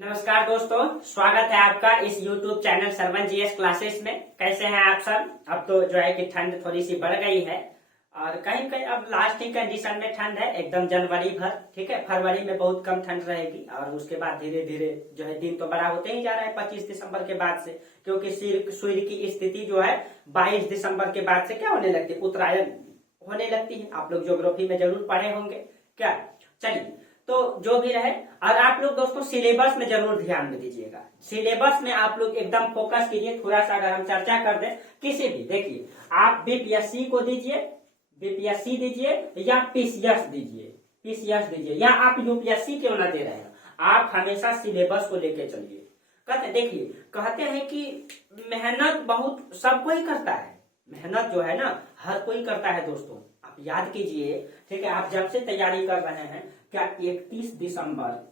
नमस्कार दोस्तों, स्वागत है आपका इस YouTube channel Sarvan GS classes में। कैसे हैं आप सब? अब तो जो है कि ठंड थोड़ी सी बढ़ गई है और कहीं कहीं अब लास्ट ही कंडीशन में ठंड है, एकदम जनवरी भर। ठीक है, फरवरी में बहुत कम ठंड रहेगी और उसके बाद धीरे धीरे जो है दिन तो बड़ा होते ही जा रहा है 25 दिसंबर के बाद से, क्योंकि सूर्य की स्थिति जो है 22 दिसंबर के बाद से क्या होने लगती है, उत्तरायण होने लगती है। आप लोग ज्योग्राफी में जरूर पढ़े होंगे क्या। चलिए, तो जो भी रहे, और आप लोग दोस्तों सिलेबस में जरूर ध्यान में दीजिएगा। सिलेबस में आप लोग एकदम फोकस कीजिए। थोड़ा सा अगर हम चर्चा कर दें किसी भी, देखिए आप बीपीएससी को दीजिए, बीपीएससी दीजिए या पीसीएस दीजिए या आप यूपीएससी क्यों ना दे रहे हैं, आप हमेशा सिलेबस को लेके चलिए। देखिए कहते हैं कि मेहनत बहुत सब कोई करता है, मेहनत जो है ना हर कोई करता है दोस्तों। आप याद कीजिए, ठीक है, आप जब से तैयारी कर रहे हैं, क्या 31 दिसंबर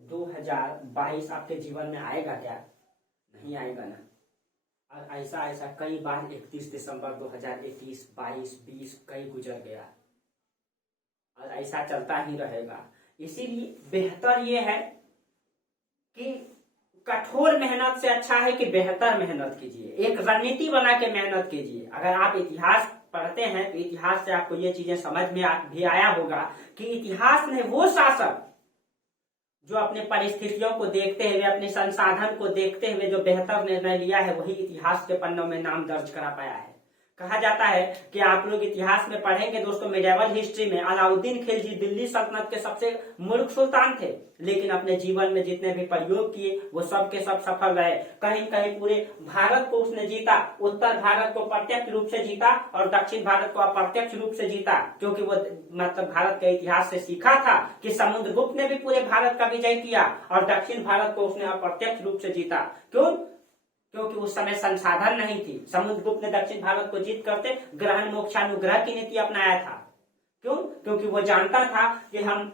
2022 आपके जीवन में आएगा क्या? नहीं आएगा ना। और ऐसा कई बार 31 दिसंबर 2021, 22, 20 कई गुजर गया और ऐसा चलता ही रहेगा। इसीलिए बेहतर ये है कि कठोर मेहनत से अच्छा है कि बेहतर मेहनत कीजिए, एक रणनीति बना के मेहनत कीजिए। अगर आप इतिहास पढ़ते हैं तो इतिहास से आपको ये चीजें समझ में भी आया होगा कि इतिहास में वो शासक जो अपने परिस्थितियों को देखते हुए, अपने संसाधन को देखते हुए जो बेहतर निर्णय लिया है, वही इतिहास के पन्नों में नाम दर्ज करा पाया है। कहा जाता है कि आप लोग इतिहास में पढ़ेंगे दोस्तों, मिडिवल हिस्ट्री में अलाउद्दीन खिलजी दिल्ली सल्तनत के सबसे मूर्ख सुल्तान थे, लेकिन अपने जीवन में जितने भी प्रयोग किए वो सब के सब सफल रहे। कहीं कहीं पूरे भारत को उसने जीता, उत्तर भारत को प्रत्यक्ष रूप से जीता और दक्षिण भारत को अप्रत्यक्ष रूप से जीता, क्योंकि वो मतलब भारत के इतिहास से सीखा था कि समुद्रगुप्त ने भी पूरे भारत का विजय किया और दक्षिण भारत को उसने अप्रत्यक्ष रूप से जीता। क्योंकि उस समय संसाधन नहीं थी। समुद्रगुप्त ने दक्षिण भारत को जीत करते ग्रहण मोक्षानुग्रह की नीति अपनाया था। क्योंकि वो जानता था कि हम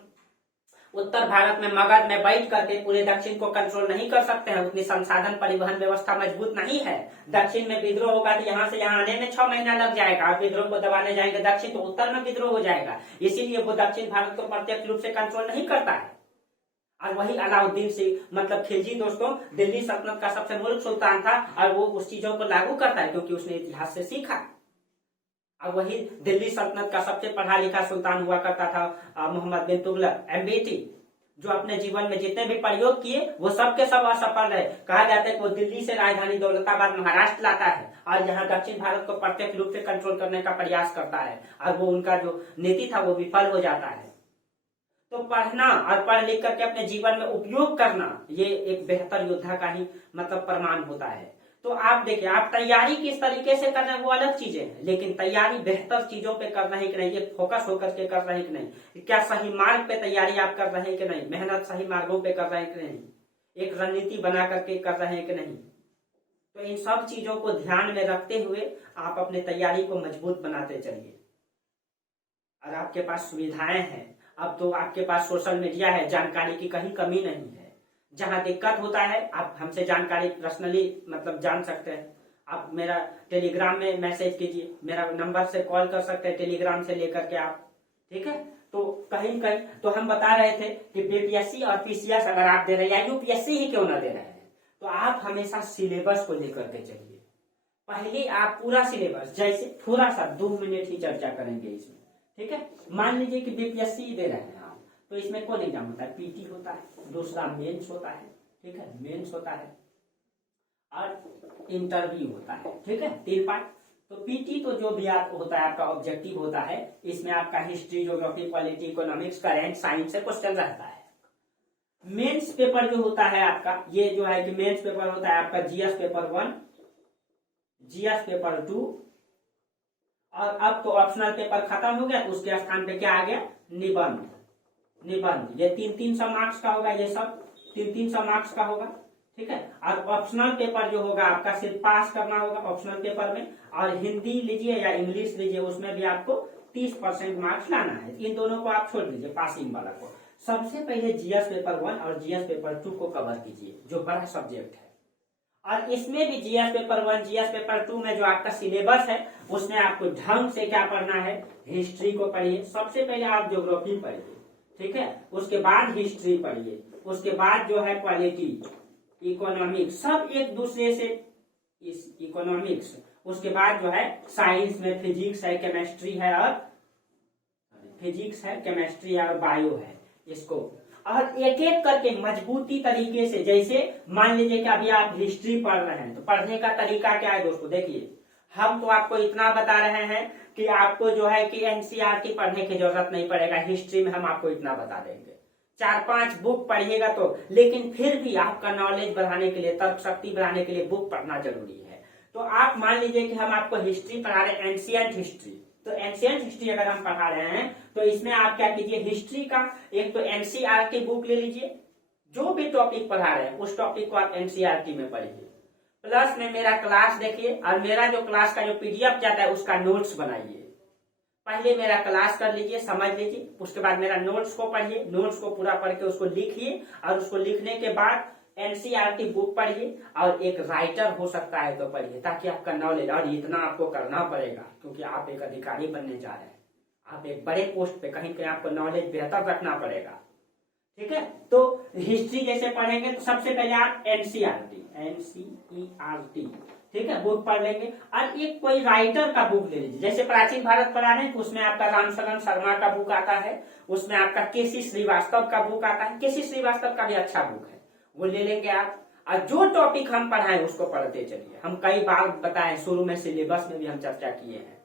उत्तर भारत में मगध में बैठ करके पूरे दक्षिण को कंट्रोल नहीं कर सकते हैं, उतनी संसाधन परिवहन व्यवस्था मजबूत नहीं है। दक्षिण में विद्रोह होगा तो यहाँ से यहाँ आने में 6 महीना लग जाएगा और विद्रोह को दबाने जाएंगे दक्षिण तो उत्तर में विद्रोह हो जाएगा। इसीलिए वो दक्षिण भारत को प्रत्यक्ष रूप से कंट्रोल नहीं करता है। और वही अलाउद्दीन से मतलब खिलजी दोस्तों दिल्ली सल्तनत का सबसे मूर्ख सुल्तान था और वो उस चीजों को लागू करता है क्योंकि उसने इतिहास से सीखा। और वही दिल्ली सल्तनत का सबसे पढ़ा लिखा सुल्तान हुआ करता था मोहम्मद बिन तुगलक, MBT, जो अपने जीवन में जितने भी प्रयोग किए वो सब के सब असफल रहे। कहा जाता है कि वो दिल्ली से राजधानी दौलताबाद महाराष्ट्र लाता है और यहाँ दक्षिण भारत को प्रत्यक्ष रूप से कंट्रोल करने का प्रयास करता है और वो उनका जो नीति था वो विफल हो जाता है। तो पढ़ना और पढ़ लिख करके अपने जीवन में उपयोग करना, ये एक बेहतर योद्धा का ही मतलब प्रमाण होता है। तो आप देखिए, आप तैयारी किस तरीके से कर रहे हैं वो अलग चीजें हैं, लेकिन तैयारी बेहतर चीजों पे कर रहे हैं कि नहीं, ये फोकस होकर के कर रहे हैं कि नहीं, क्या सही मार्ग पे तैयारी आप कर रहे हैं कि नहीं, मेहनत सही मार्गों पे कर रहे हैं कि नहीं, एक रणनीति बना करके कर रहे हैं कि नहीं। तो इन सब चीजों को ध्यान में रखते हुए आप अपने तैयारी को मजबूत बनाते चलिए। और आपके पास सुविधाएं हैं, अब तो आपके पास सोशल मीडिया है, जानकारी की कहीं कमी नहीं है। जहां दिक्कत होता है आप हमसे जानकारी पर्सनली मतलब जान सकते हैं। आप मेरा टेलीग्राम में मैसेज कीजिए, मेरा नंबर से कॉल कर सकते हैं टेलीग्राम से लेकर के आप, ठीक है। तो कहीं कहीं तो हम बता रहे थे कि बीपीएससी और पीसीएस अगर आप दे रहे हैं या यूपीएससी ही क्यों ना दे रहे हैं, तो आप हमेशा सिलेबस को लेकर के चलिए। पहले आप पूरा सिलेबस, जैसे थोड़ा सा 2 मिनट ही चर्चा करेंगे इसमें, ठीक है। मान लीजिए कि बीपीएससी दे रहे हैं आप, तो इसमें कौन एग्जाम होता है, पीटी होता है, दूसरा मेंस होता है, ठीक है, मेंस होता है और इंटरव्यू होता है, ठीक है, 3 पार्ट। तो पीटी तो जो भी आप होता है आपका ऑब्जेक्टिव होता है, इसमें आपका history, geography, polity, economics, current, science से क्वेश्चन रहता है। मेंस पेपर जो होता है आपका, ये जो है कि मेंस पेपर होता है आपका जीएस पेपर 1, जीएस पेपर 2 और अब तो ऑप्शनल पेपर खत्म हो गया तो उसके स्थान पे क्या आ गया, निबंध। ये 300 मार्क्स का होगा, ये सब 300 मार्क्स का होगा, ठीक है। और ऑप्शनल पेपर जो होगा आपका सिर्फ पास करना होगा ऑप्शनल पेपर में, और हिंदी लीजिए या इंग्लिश लीजिए उसमें भी आपको 30% मार्क्स लाना है। इन दोनों को आप छोड़ दीजिए, पासिंग वाला को। सबसे पहले जीएस पेपर 1 और जीएस पेपर 2 को कवर कीजिए, जो बड़ा सब्जेक्ट है। और इसमें भी जीएस पेपर 1, जीएस पेपर 2 में जो आपका सिलेबस है उसमें आपको ढंग से क्या पढ़ना है, हिस्ट्री को पढ़िए। सबसे पहले आप ज्योग्राफी पढ़िए, ठीक है। उसके बाद हिस्ट्री पढ़िए, उसके बाद जो है पॉलिटी, इकोनॉमिक्स, सब एक दूसरे से, इस इकोनॉमिक्स, उसके बाद जो है साइंस में फिजिक्स है, केमिस्ट्री है और बायो है, इसको और एक एक करके मजबूती तरीके से, जैसे मान लीजिए कि अभी आप हिस्ट्री पढ़ रहे हैं तो पढ़ने का तरीका क्या है दोस्तों, देखिए हम तो आपको इतना बता रहे हैं कि आपको जो है कि एनसीईआरटी पढ़ने की जरूरत नहीं पड़ेगा, हिस्ट्री में हम आपको इतना बता देंगे, 4-5 बुक पढ़िएगा तो, लेकिन फिर भी आपका नॉलेज बढ़ाने के लिए, तर्क शक्ति बढ़ाने के लिए बुक पढ़ना जरूरी है। तो आप मान लीजिए कि हम आपको हिस्ट्री पढ़ा रहे हैं, एंशिएंट हिस्ट्री, तो एंशिएंट हिस्ट्री अगर हम पढ़ा रहे हैं तो इसमें आप क्या कीजिए, हिस्ट्री का एक तो एनसीईआरटी बुक ले लीजिए, जो भी टॉपिक पढ़ा रहे हैं उस टॉपिक को आप एनसीईआरटी में पढ़िए, प्लस में मेरा क्लास देखिए, और मेरा जो क्लास का जो पीडीएफ जाता है उसका नोट्स बनाइए। पहले मेरा क्लास कर लीजिए, समझ लीजिए, उसके बाद मेरा नोट्स को पढ़िए, नोट्स को पूरा पढ़ के उसको लिखिए, और उसको लिखने के बाद एनसीईआरटी बुक पढ़िए, और एक राइटर हो सकता है तो पढ़िए, ताकि आपका नॉलेज, और इतना आपको करना पड़ेगा क्योंकि आप एक अधिकारी बनने जा रहे हैं, आप एक बड़े पोस्ट पे, कहीं कहीं आपको नॉलेज बेहतर रखना पड़ेगा, ठीक है। तो हिस्ट्री जैसे पढ़ेंगे तो सबसे पहले आप एनसीईआरटी ठीक है बुक पढ़ लेंगे, और एक कोई राइटर का बुक ले लीजिए, जैसे प्राचीन भारत पढ़ा रहे हैं तो उसमें आपका रामशरण शर्मा का बुक आता है, उसमें आपका केसी श्रीवास्तव का बुक आता है, केसी श्रीवास्तव का भी अच्छा बुक है, वो ले लेंगे आप, और जो टॉपिक हम पढ़ाएं उसको पढ़ते चलिए। हम कई बार बताएं, शुरू में सिलेबस में भी हम चर्चा किए हैं,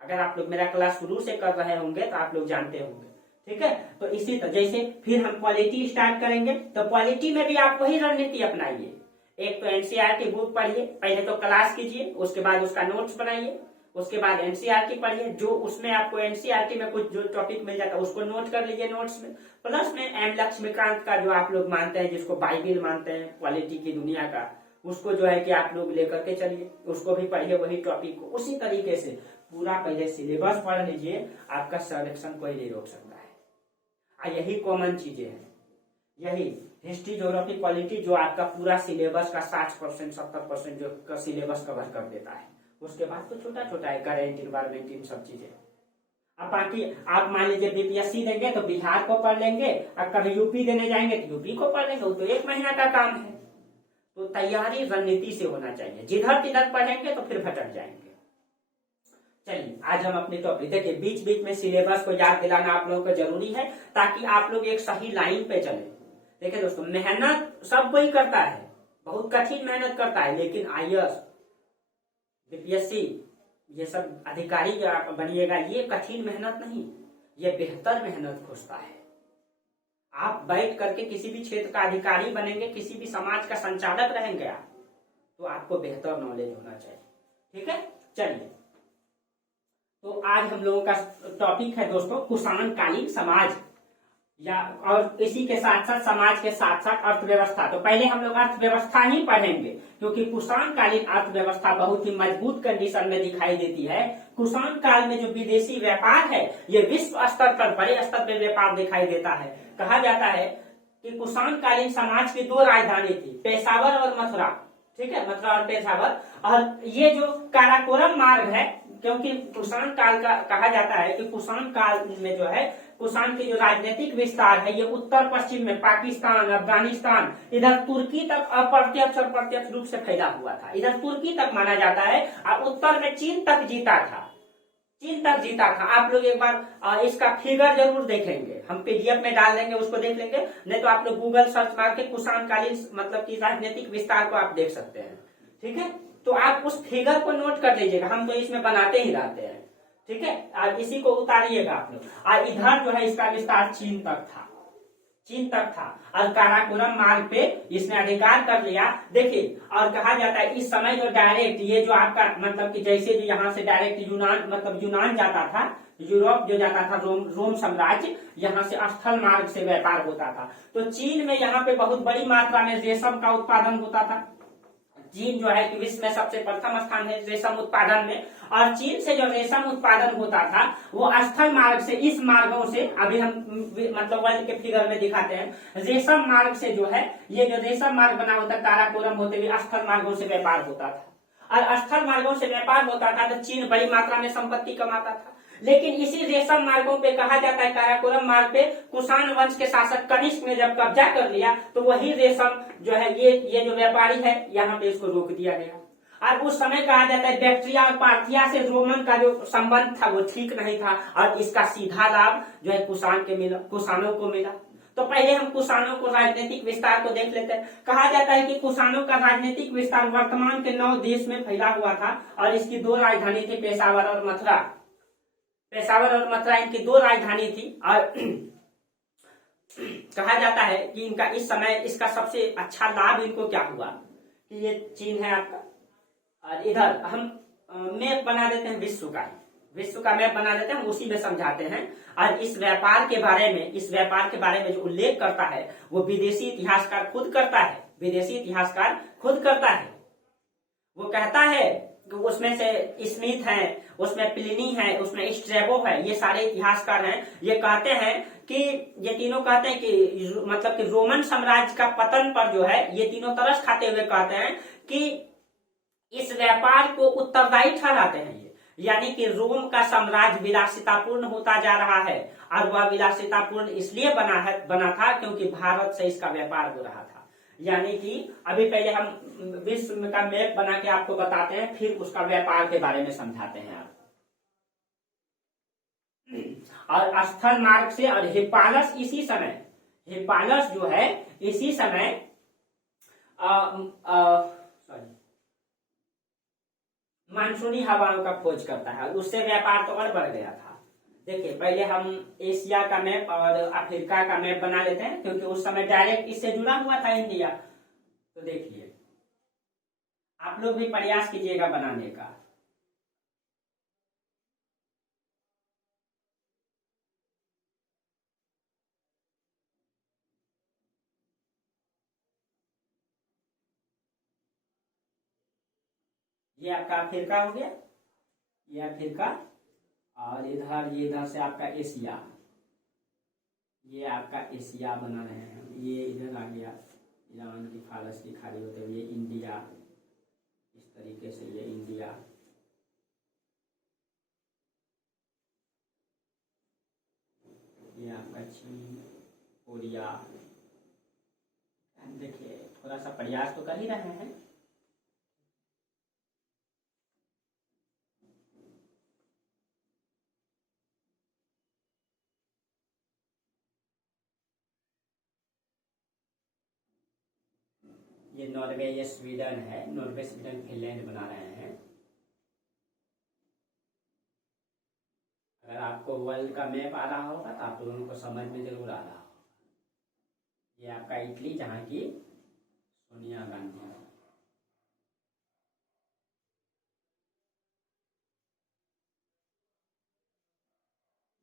अगर आप लोग मेरा क्लास शुरू से कर रहे होंगे तो आप लोग जानते होंगे, ठीक है। तो इसी तरह जैसे फिर हम पॉलिटी स्टार्ट करेंगे, तो पॉलिटी में भी आप वही रणनीति अपनाइए, एक तो एनसीईआरटी बुक पढ़िए, पहले तो क्लास कीजिए, उसके बाद उसका नोट्स बनाइए, उसके बाद एनसीईआरटी पढ़िए, जो उसमें आपको एनसीईआरटी में कुछ जो टॉपिक मिल जाता है उसको नोट कर लीजिए नोट्स में, प्लस में एम लक्ष्मीकांत का जो आप लोग मानते हैं, जिसको बाइबिल मानते हैं पॉलिटी की दुनिया का, उसको जो है कि आप लोग लेकर के चलिए, उसको भी पढ़िए, वही टॉपिक को उसी तरीके से पूरा पहले सिलेबस पढ़ लीजिए, आपका सिलेक्शन कोई नहीं रोक सकता है। यही कॉमन चीजें हैं, यही हिस्ट्री, ज्योग्राफी, पॉलिटी जो आपका पूरा सिलेबस का 60% 70% जो सिलेबस कवर कर देता है, उसके बाद तो छोटा छोटा है, करेंट, इन्वायरमेंट, इन सब चीजें। अब बाकी आप मान लीजिए बीपीएससी देंगे तो बिहार को पढ़ लेंगे, अब कभी यूपी देने जाएंगे तो यूपी को पढ़ लेंगे, वो तो 1 महीना का काम है। तो तैयारी रणनीति से होना चाहिए, जिधर तिधर पढ़ेंगे तो फिर भटक जाएंगे। चलिए आज हम अपने टॉपिक देखिए, बीच बीच में सिलेबस को याद दिलाना आप लोगों को जरूरी है, ताकि आप लोग एक सही लाइन पे चले। देखिए दोस्तों, मेहनत सब कोई करता है, बहुत कठिन मेहनत करता है, लेकिन आईएएस, बीपीएससी, ये सब अधिकारी जो आप बनिएगा, ये कठिन मेहनत नहीं, ये बेहतर मेहनत खोजता है। आप बैठ करके किसी भी क्षेत्र का अधिकारी बनेंगे, किसी भी समाज का संचालक रहेंगे आप, तो आपको बेहतर नॉलेज होना चाहिए, ठीक है। चलिए, तो आज हम लोगों का टॉपिक है दोस्तों कुषाणकालीन समाज, या और इसी के साथ साथ समाज के साथ साथ अर्थव्यवस्था। तो पहले हम लोग अर्थव्यवस्था ही पढ़ेंगे, क्योंकि कुषाणकालीन अर्थव्यवस्था बहुत ही मजबूत कंडीशन में दिखाई देती है। कुषाण काल में जो विदेशी व्यापार है, ये विश्व स्तर पर बड़े स्तर पर व्यापार दिखाई देता है। कहा जाता है कि कुषाणकालीन समाज की 2 राजधानी थी, पेशावर और मथुरा, ठीक है, मथुरा और पेशावर। और ये जो काराकोरम मार्ग है, क्योंकि कुषाण काल का कहा जाता है कि कुषाण काल में जो है, कुषाण के जो राजनीतिक विस्तार है, ये उत्तर पश्चिम में पाकिस्तान, अफगानिस्तान, इधर तुर्की तक अप्रत्यक्ष और प्रत्यक्ष रूप से फैला हुआ था। इधर तुर्की तक माना जाता है, और उत्तर में चीन तक जीता था, आप लोग एक बार इसका फिगर जरूर देखेंगे, हम पीडीएफ में डाल देंगे, उसको देख लेंगे, नहीं तो आप लोग गूगल सर्च मार के कुषाणकालीन मतलब की राजनीतिक विस्तार को आप देख सकते हैं, ठीक है। तो आप उस फिगर को नोट कर लीजिएगा, हम तो इसमें बनाते ही रहते हैं, ठीक है। और इसी को उतारिएगा आप लोग। और इधर जो है इसका विस्तार चीन तक था, और काराकोरम मार्ग पे इसने अधिकार कर लिया। देखिए, और कहा जाता है इस समय जो डायरेक्ट ये जो आपका मतलब कि जैसे जो यहाँ से डायरेक्ट यूनान जाता था, यूरोप जो जाता था, रोम साम्राज्य, यहाँ से स्थल मार्ग से व्यापार होता था। तो चीन में यहाँ पे बहुत बड़ी मात्रा में रेशम का उत्पादन होता था। चीन जो है कि विश्व में सबसे प्रथम स्थान है रेशम उत्पादन में, और चीन से जो रेशम उत्पादन होता था वो स्थल मार्ग से, इस मार्गों से, अभी हम मतलब वर्ल्ड के फिगर में दिखाते हैं, रेशम मार्ग से जो है, ये जो रेशम मार्ग बना होता, काराकोरम होते हुए स्थल मार्गों से व्यापार होता था। और स्थल मार्गों से व्यापार होता था तो चीन बड़ी मात्रा में संपत्ति कमाता था। लेकिन इसी रेशम मार्गों पे कहा जाता है, काराकोरम मार्ग पे कुषाण वंश के शासक कनिष्क ने जब कब्जा कर लिया तो वही रेशम जो है ये जो व्यापारी है यहाँ पे इसको रोक दिया गया। और उस समय कहा जाता है बैक्ट्रिया और पार्थिया से रोमन का जो संबंध था वो ठीक नहीं था और इसका सीधा लाभ जो है कुषाणों को मिला। तो पहले हम कुषाणों को राजनीतिक विस्तार को देख लेते हैं। कहा जाता है कि कुषाणों का राजनीतिक विस्तार वर्तमान के 9 देश में फैला हुआ था और इसकी 2 राजधानी थी, पेशावर और मथुरा। पेशावर और मथुरा इनकी 2 राजधानी थी और कहा जाता है कि इनका इस समय इसका सबसे अच्छा लाभ इनको क्या हुआ कि ये चीन है आपका, और इधर हम मैप बना देते हैं विश्व का मैप बना देते हैं, हम उसी में समझाते हैं। और इस व्यापार के बारे में जो उल्लेख करता है वो विदेशी इतिहासकार खुद करता है। वो कहता है कि उसमें से स्मिथ है, उसमें प्लिनी है, उसमें स्ट्रैबो है, ये सारे इतिहासकार हैं। ये कहते हैं कि ये तीनों कहते हैं कि मतलब कि रोमन साम्राज्य का पतन पर जो है ये तीनों तरस खाते हुए कहते हैं कि इस व्यापार को उत्तरदायी ठहराते हैं ये, यानी कि रोम का साम्राज्य विलासितापूर्ण होता जा रहा है और वह विलासितापूर्ण इसलिए बना था क्योंकि भारत से इसका व्यापार हो रहा था। यानी कि अभी पहले हम विश्व का मैप बना के आपको बताते हैं, फिर उसका व्यापार के बारे में समझाते हैं आप। और स्थल मार्ग से और हिप्पालस जो है इसी समय मानसूनी हवाओं का खोज करता है और उससे व्यापार तो और बढ़ गया था। देखिए पहले हम एशिया का मैप और अफ्रीका का मैप बना लेते हैं क्योंकि उस समय डायरेक्ट इससे जुड़ा हुआ था इंडिया। तो देखिए आप लोग भी प्रयास कीजिएगा बनाने का। ये आपका अफ्रीका हो गया, ये अफ्रीका, और इधर से आपका एशिया, ये आपका एशिया बना रहे हैं। ये इधर आ गया ईरान की फारस की खाड़ी होते हुए इंडिया, इस तरीके से ये इंडिया, ये आपका चीन, कोरिया। देखिए थोड़ा सा प्रयास तो कर ही रहे हैं। ये नॉर्वे, ये स्वीडन है, नॉर्वे स्वीडन फिनलैंड बना रहे हैं। अगर आपको वर्ल्ड का मैप आ रहा होगा तो आप लोगों को समझ में जरूर आ रहा होगा। ये आपका इटली जहां की सोनिया गांधी,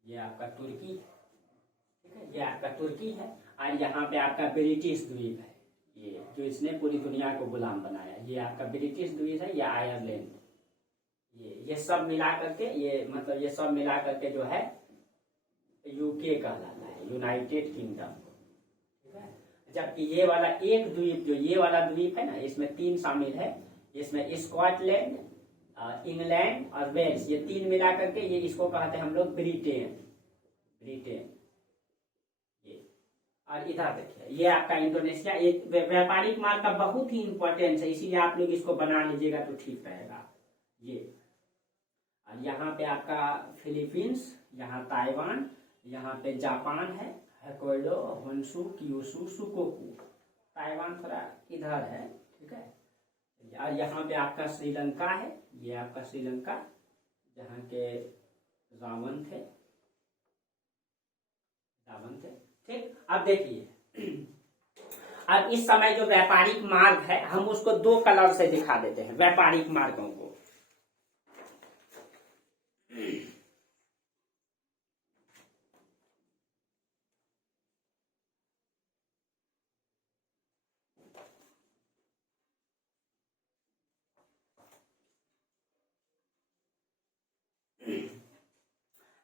ये आपका तुर्की, ठीक है, ये आपका तुर्की है। और यहाँ पे आपका ब्रिटिश द्वीप है, ये जो इसने पूरी दुनिया को गुलाम बनाया, ये आपका ब्रिटिश द्वीप है, ये आयरलैंड, ये सब मिला करके ये सब मिला करके जो है यूके कहलाता है, यूनाइटेड किंगडम, ठीक है। जबकि ये वाला एक द्वीप, जो ये वाला द्वीप है ना, इसमें 3 शामिल है, इसमें स्कॉटलैंड, इंग्लैंड और वेल्स, ये 3 मिला करके ये इसको कहते हैं हम लोग ब्रिटेन। ये और इधर देखिए ये आपका इंडोनेशिया। एक व्यापारिक मार्ग का बहुत ही इंपॉर्टेंट है, इसीलिए आप लोग इसको बना लीजिएगा तो ठीक रहेगा। ये और यहाँ पे आपका फिलीपींस, यहाँ ताइवान, यहाँ पे जापान है, होक्काइडो, होन्शु, क्यूशु, शुकोकू। ताइवान थोड़ा इधर है, ठीक है। और यहाँ पे आपका श्रीलंका है, ये आपका श्रीलंका जहाँ के रावण थे, ठीक। अब देखिए अब इस समय जो व्यापारिक मार्ग है हम उसको 2 कलर से दिखा देते हैं, व्यापारिक मार्गों को।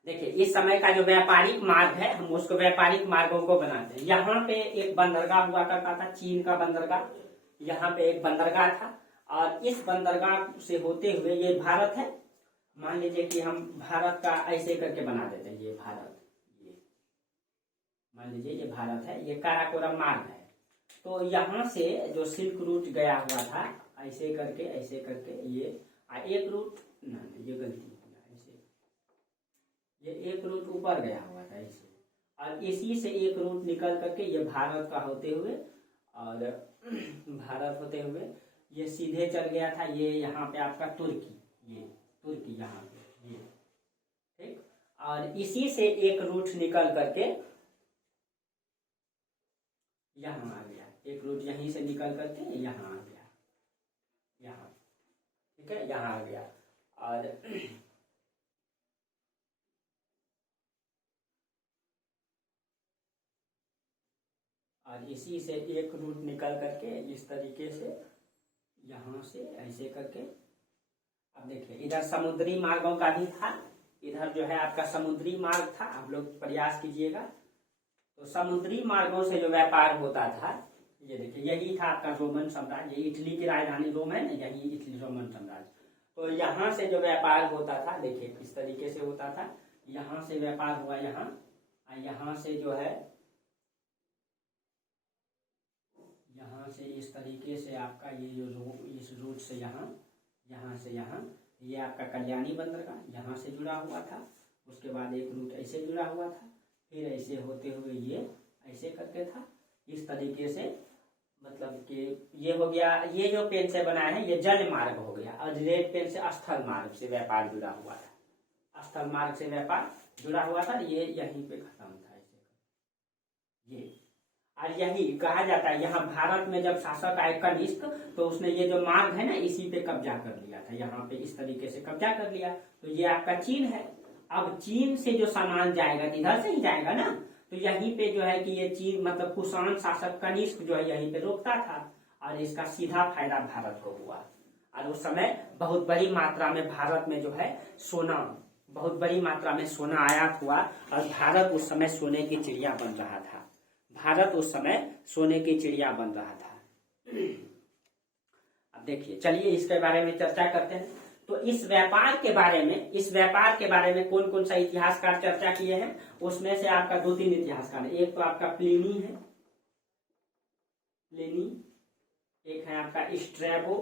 देखिए इस समय का जो व्यापारिक मार्ग है हम उसको व्यापारिक मार्गों को बनाते हैं। यहाँ पे एक बंदरगाह हुआ करता था, चीन का बंदरगाह, यहाँ पे एक बंदरगाह था और इस बंदरगाह से होते हुए ये भारत है, मान लीजिए कि हम भारत का ऐसे करके बना देते हैं, ये भारत, ये मान लीजिए ये भारत है, ये काराकोरम मार्ग है। तो यहाँ से जो सिल्क रूट गया हुआ था ऐसे करके ये एक रूट, ना ये गलती हो गया, ऐसे ये एक रूट ऊपर गया हुआ था ऐसे, और इसी से एक रूट निकल करके ये भारत का होते हुए और भारत होते हुए ये सीधे चल गया था, ये यहाँ पे आपका तुर्की, ये तुर्की यहाँ पे ये, ठीक। और इसी से एक रूट निकल करके यहाँ आ गया, एक रूट यहीं से निकल करके यहाँ आ गया, यहाँ, ठीक है, यहाँ आ गया। और इसी से एक रूट निकल करके इस तरीके से यहाँ से ऐसे करके, अब देखिए इधर समुद्री मार्गों का भी था, इधर जो है आपका समुद्री मार्ग था, आप लोग प्रयास कीजिएगा। तो समुद्री मार्गों से जो व्यापार होता था, ये देखिए यही था आपका रोमन साम्राज्य, इटली की राजधानी रोम है ना, यही इटली रोमन साम्राज्य। तो यहाँ से जो व्यापार होता था, देखिए किस तरीके से होता था, यहाँ से व्यापार हुआ यहाँ, यहाँ से जो है यहाँ से इस तरीके से आपका ये जो इस रूट से यहाँ से यहाँ, ये आपका कल्याणी बंदरगाह यहाँ से जुड़ा हुआ था, उसके बाद एक रूट ऐसे जुड़ा हुआ था, फिर ऐसे होते हुए ये ऐसे करके था, इस तरीके से, मतलब कि ये हो गया, ये जो पेन से बनाया है ये जल मार्ग हो गया, और रेड पेन से स्थल मार्ग से व्यापार जुड़ा हुआ था, स्थल मार्ग से व्यापार जुड़ा हुआ था, ये यहीं पे खत्म था ऐसे ये। और यही कहा जाता है, यहाँ भारत में जब शासक आए कनिष्क, तो उसने ये जो मार्ग है ना इसी पे कब्जा कर लिया था, यहाँ पे इस तरीके से कब्जा कर लिया। तो ये आपका चीन है, अब चीन से जो सामान जाएगा इधर से ही जाएगा ना, तो यहीं पे जो है कि ये चीन मतलब कुषाण शासक कनिष्क जो है यहीं पे रोकता था, और इसका सीधा फायदा भारत को हुआ। और उस समय बहुत बड़ी मात्रा में भारत में जो है सोना, बहुत बड़ी मात्रा में सोना आयात हुआ, और भारत उस समय सोने की चिड़िया बन रहा था, भारत उस समय सोने की चिड़िया बन रहा था। अब देखिए, चलिए इसके बारे में चर्चा करते हैं। तो इस व्यापार के बारे में कौन कौन सा इतिहासकार चर्चा किए हैं, उसमें से आपका 2-3 इतिहासकार है। एक तो आपका प्लिनी है, प्लिनी, एक है आपका स्ट्रैबो,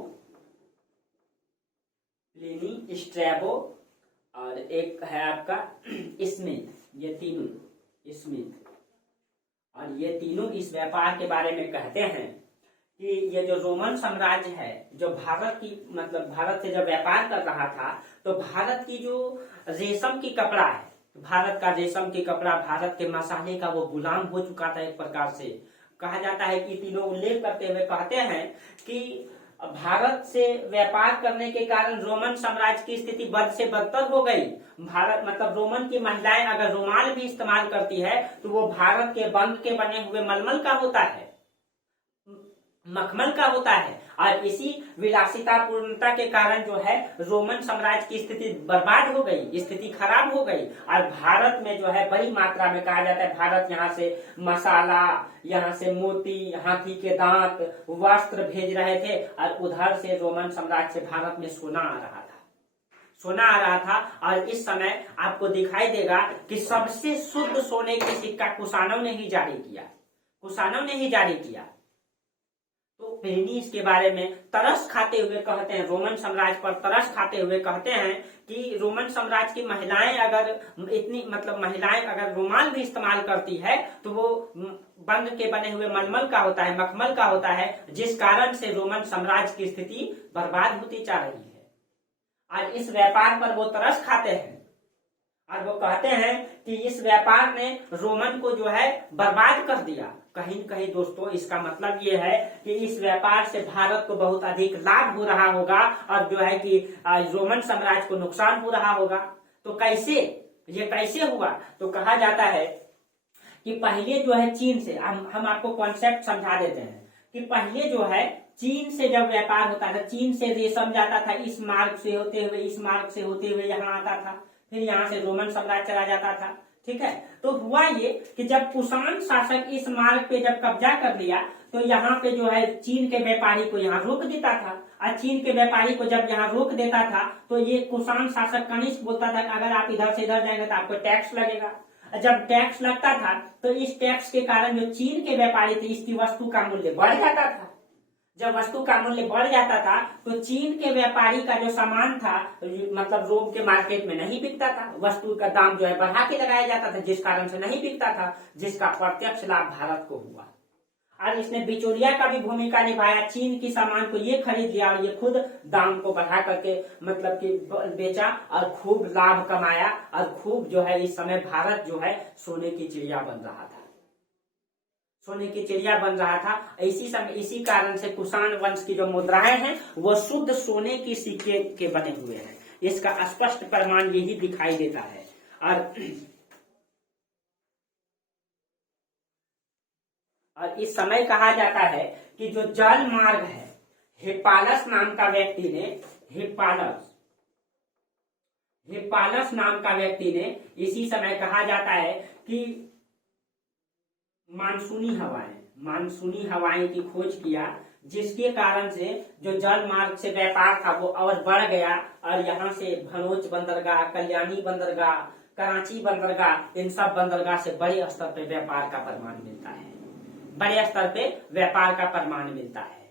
और एक है आपका स्मिथ, ये तीनों स्मिथ, और ये तीनों इस व्यापार के बारे में कहते हैं कि ये जो रोमन साम्राज्य है, जो भारत की मतलब भारत से जब व्यापार कर रहा था, तो भारत की जो रेशम की कपड़ा है, भारत का रेशम की कपड़ा, भारत के मसाले का वो गुलाम हो चुका था एक प्रकार से। कहा जाता है कि तीनों उल्लेख करते हुए कहते हैं कि भारत से व्यापार करने के कारण रोमन साम्राज्य की स्थिति बद से बदतर हो गई। भारत मतलब रोमन की महिलाएं अगर रुमाल भी इस्तेमाल करती है तो वो भारत के बंग के बने हुए मलमल का होता है, मखमल का होता है, और इसी विलासिता पूर्णता के कारण जो है रोमन साम्राज्य की स्थिति बर्बाद हो गई, स्थिति खराब हो गई। और भारत में जो है बड़ी मात्रा में कहा जाता है, भारत यहाँ से मसाला, यहाँ से मोती, हाथी के दांत, वस्त्र भेज रहे थे, और उधर से रोमन साम्राज्य से भारत में सोना आ रहा था। और इस समय आपको दिखाई देगा कि सबसे शुद्ध सोने की सिक्का कुषाणों ने ही जारी किया। तो प्लिनी इसके बारे में तरस खाते हुए कहते हैं, रोमन साम्राज्य पर तरस खाते हुए कहते हैं कि रोमन साम्राज्य की महिलाएं अगर रुमाल भी इस्तेमाल करती है तो वो बंग के बने हुए मलमल का होता है, मखमल का होता है, जिस कारण से रोमन साम्राज्य की स्थिति बर्बाद होती जा रही है। और इस व्यापार पर वो तरस खाते हैं, और वो कहते हैं कि इस व्यापार ने रोमन को जो है बर्बाद कर दिया। कहीं न कहीं दोस्तों इसका मतलब ये है कि इस व्यापार से भारत को बहुत अधिक लाभ हो रहा होगा, और जो है कि रोमन साम्राज्य को नुकसान हो रहा होगा। तो कैसे हुआ? तो कहा जाता है कि पहले जो है चीन से, हम आपको कॉन्सेप्ट समझा देते हैं कि पहले जो है चीन से जब व्यापार होता था, चीन से रेशम जाता था, इस मार्ग से होते हुए यहाँ आता था, फिर यहाँ से रोमन साम्राज्य चला जाता था। ठीक है, तो हुआ ये कि जब कुषाण शासक इस मार्ग पे जब कब्जा कर लिया, तो यहाँ पे जो है चीन के व्यापारी को यहाँ रोक देता था, और चीन के व्यापारी को जब यहाँ रोक देता था तो ये कुषाण शासक कनिष्क बोलता था कि अगर आप इधर से इधर जाएंगे तो आपको टैक्स लगेगा। जब टैक्स लगता था तो इस टैक्स के कारण जो चीन के व्यापारी थे इसकी वस्तु का मूल्य बढ़ जाता था। जब वस्तु का मूल्य बढ़ जाता था तो चीन के व्यापारी का जो सामान था मतलब रोम के मार्केट में नहीं बिकता था, वस्तु का दाम जो है बढ़ा के लगाया जाता था, जिस कारण से नहीं बिकता था, जिसका प्रत्यक्ष लाभ भारत को हुआ। और इसने बिचौलिया का भी भूमिका निभाया, चीन की सामान को ये खरीद लिया और ये खुद दाम को बढ़ा करके मतलब कि बेचा और खूब लाभ कमाया और खूब जो है इस समय भारत जो है सोने की चिड़िया बन रहा था, सोने की चिड़िया बन रहा था। इसी कारण से कुषाण वंश की जो मुद्राएं हैं वो शुद्ध सोने की सिक्के के बने हुए हैं। इसका स्पष्ट प्रमाण यही दिखाई देता है। और इस समय कहा जाता है कि जो जल मार्ग है, हिप्पालस नाम का व्यक्ति ने हिप्पालस नाम का व्यक्ति ने इसी समय कहा जाता है कि मानसूनी हवाएं की खोज किया, जिसके कारण से जो जल मार्ग से व्यापार था वो और बढ़ गया और यहाँ से भनोच बंदरगाह, कल्याणी बंदरगाह, कराची बंदरगाह, इन सब बंदरगाह से बड़े स्तर पे व्यापार का प्रमाण मिलता है, बड़े स्तर पे व्यापार का प्रमाण मिलता है।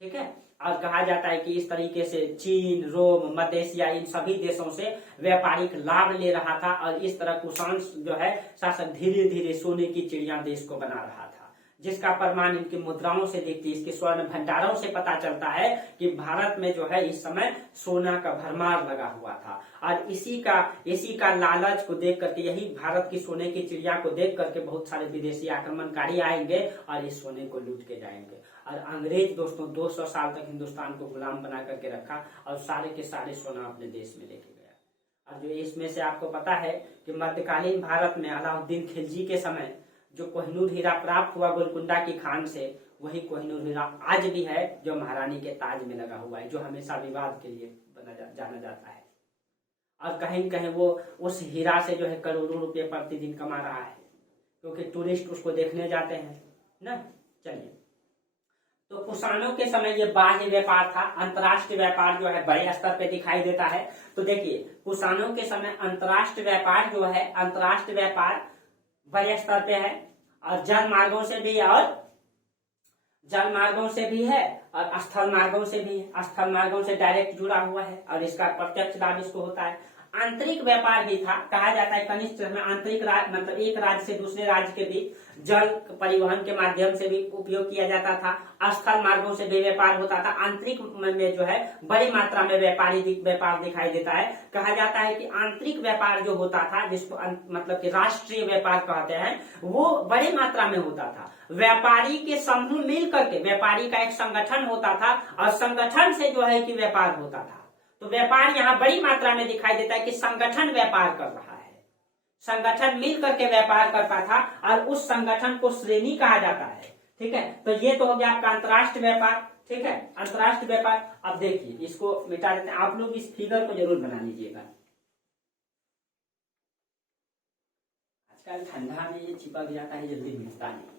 ठीक है। और कहा जाता है कि इस तरीके से चीन, रोम, मध्य एशिया इन सभी देशों से व्यापारिक लाभ ले रहा था और इस तरह कुषाण जो है शासक धीरे धीरे सोने की चिड़िया देश को बना रहा था, जिसका प्रमाण इनकी मुद्राओं से देखते, इसके स्वर्ण भंडारों से पता चलता है कि भारत में जो है इस समय सोना का भरमार लगा हुआ था। और इसी का लालच को देख करके, यही भारत की सोने की चिड़िया को देख करके बहुत सारे विदेशी आक्रमणकारी आएंगे और इस सोने को लूट के जाएंगे। और अंग्रेज दोस्तों 200 साल तक हिंदुस्तान को गुलाम बना करके रखा और सारे के सारे सोना अपने देश में लेके गया। और जो इसमें से आपको पता है कि मध्यकालीन भारत में अलाउद्दीन खिलजी के समय जो कोहिनूर हीरा प्राप्त हुआ गोलकुंडा की खान से, वही कोहिनूर हीरा आज भी है जो महारानी के ताज में लगा हुआ है, जो हमेशा विवाद के लिए जाना जाता है। और कहीं कहीं वो उस हीरा से जो है करोड़ों रुपए प्रतिदिन कमा रहा है, क्योंकि टूरिस्ट उसको देखने जाते हैं ना। चलिए, तो कुषाणों के समय ये बाह्य व्यापार था, अंतर्राष्ट्रीय व्यापार जो है बड़े स्तर पे दिखाई देता है। तो देखिए, कुषाणों के समय अंतर्राष्ट्रीय व्यापार जो है, अंतर्राष्ट्रीय व्यापार बड़े स्तर पे है और जल मार्गों से भी है और स्थल मार्गों से भी है। स्थल मार्गों से डायरेक्ट जुड़ा हुआ है और इसका प्रत्यक्ष लाभ इसको होता है। आंतरिक व्यापार भी था, कहा जाता है कनिष्क में आंतरिक मतलब एक राज्य से दूसरे राज्य के बीच जल परिवहन के माध्यम से भी उपयोग किया जाता था। स्थल मार्गों से भी व्यापार होता था। आंतरिक में जो है बड़ी मात्रा में व्यापार दिखाई देता है। कहा जाता है कि आंतरिक व्यापार जो होता था, जिसको मतलब कि राष्ट्रीय व्यापार कहते हैं, वो बड़ी मात्रा में होता था। व्यापारी के समूह मिल करके, व्यापारी का एक संगठन होता था और संगठन से जो है कि व्यापार होता था। तो व्यापार यहाँ बड़ी मात्रा में दिखाई देता है कि संगठन व्यापार कर रहा है, संगठन मिल करके व्यापार करता था और उस संगठन को श्रेणी कहा जाता है। ठीक है, तो ये तो हो गया आपका अंतर्राष्ट्रीय व्यापार। ठीक है, अंतर्राष्ट्रीय व्यापार। अब देखिए, इसको मिटा देते हैं। आप लोग इस फिगर को जरूर बना लीजिएगा। आजकल ठंडा में ये चिपक जाता है, जल्दी मिटता नहीं।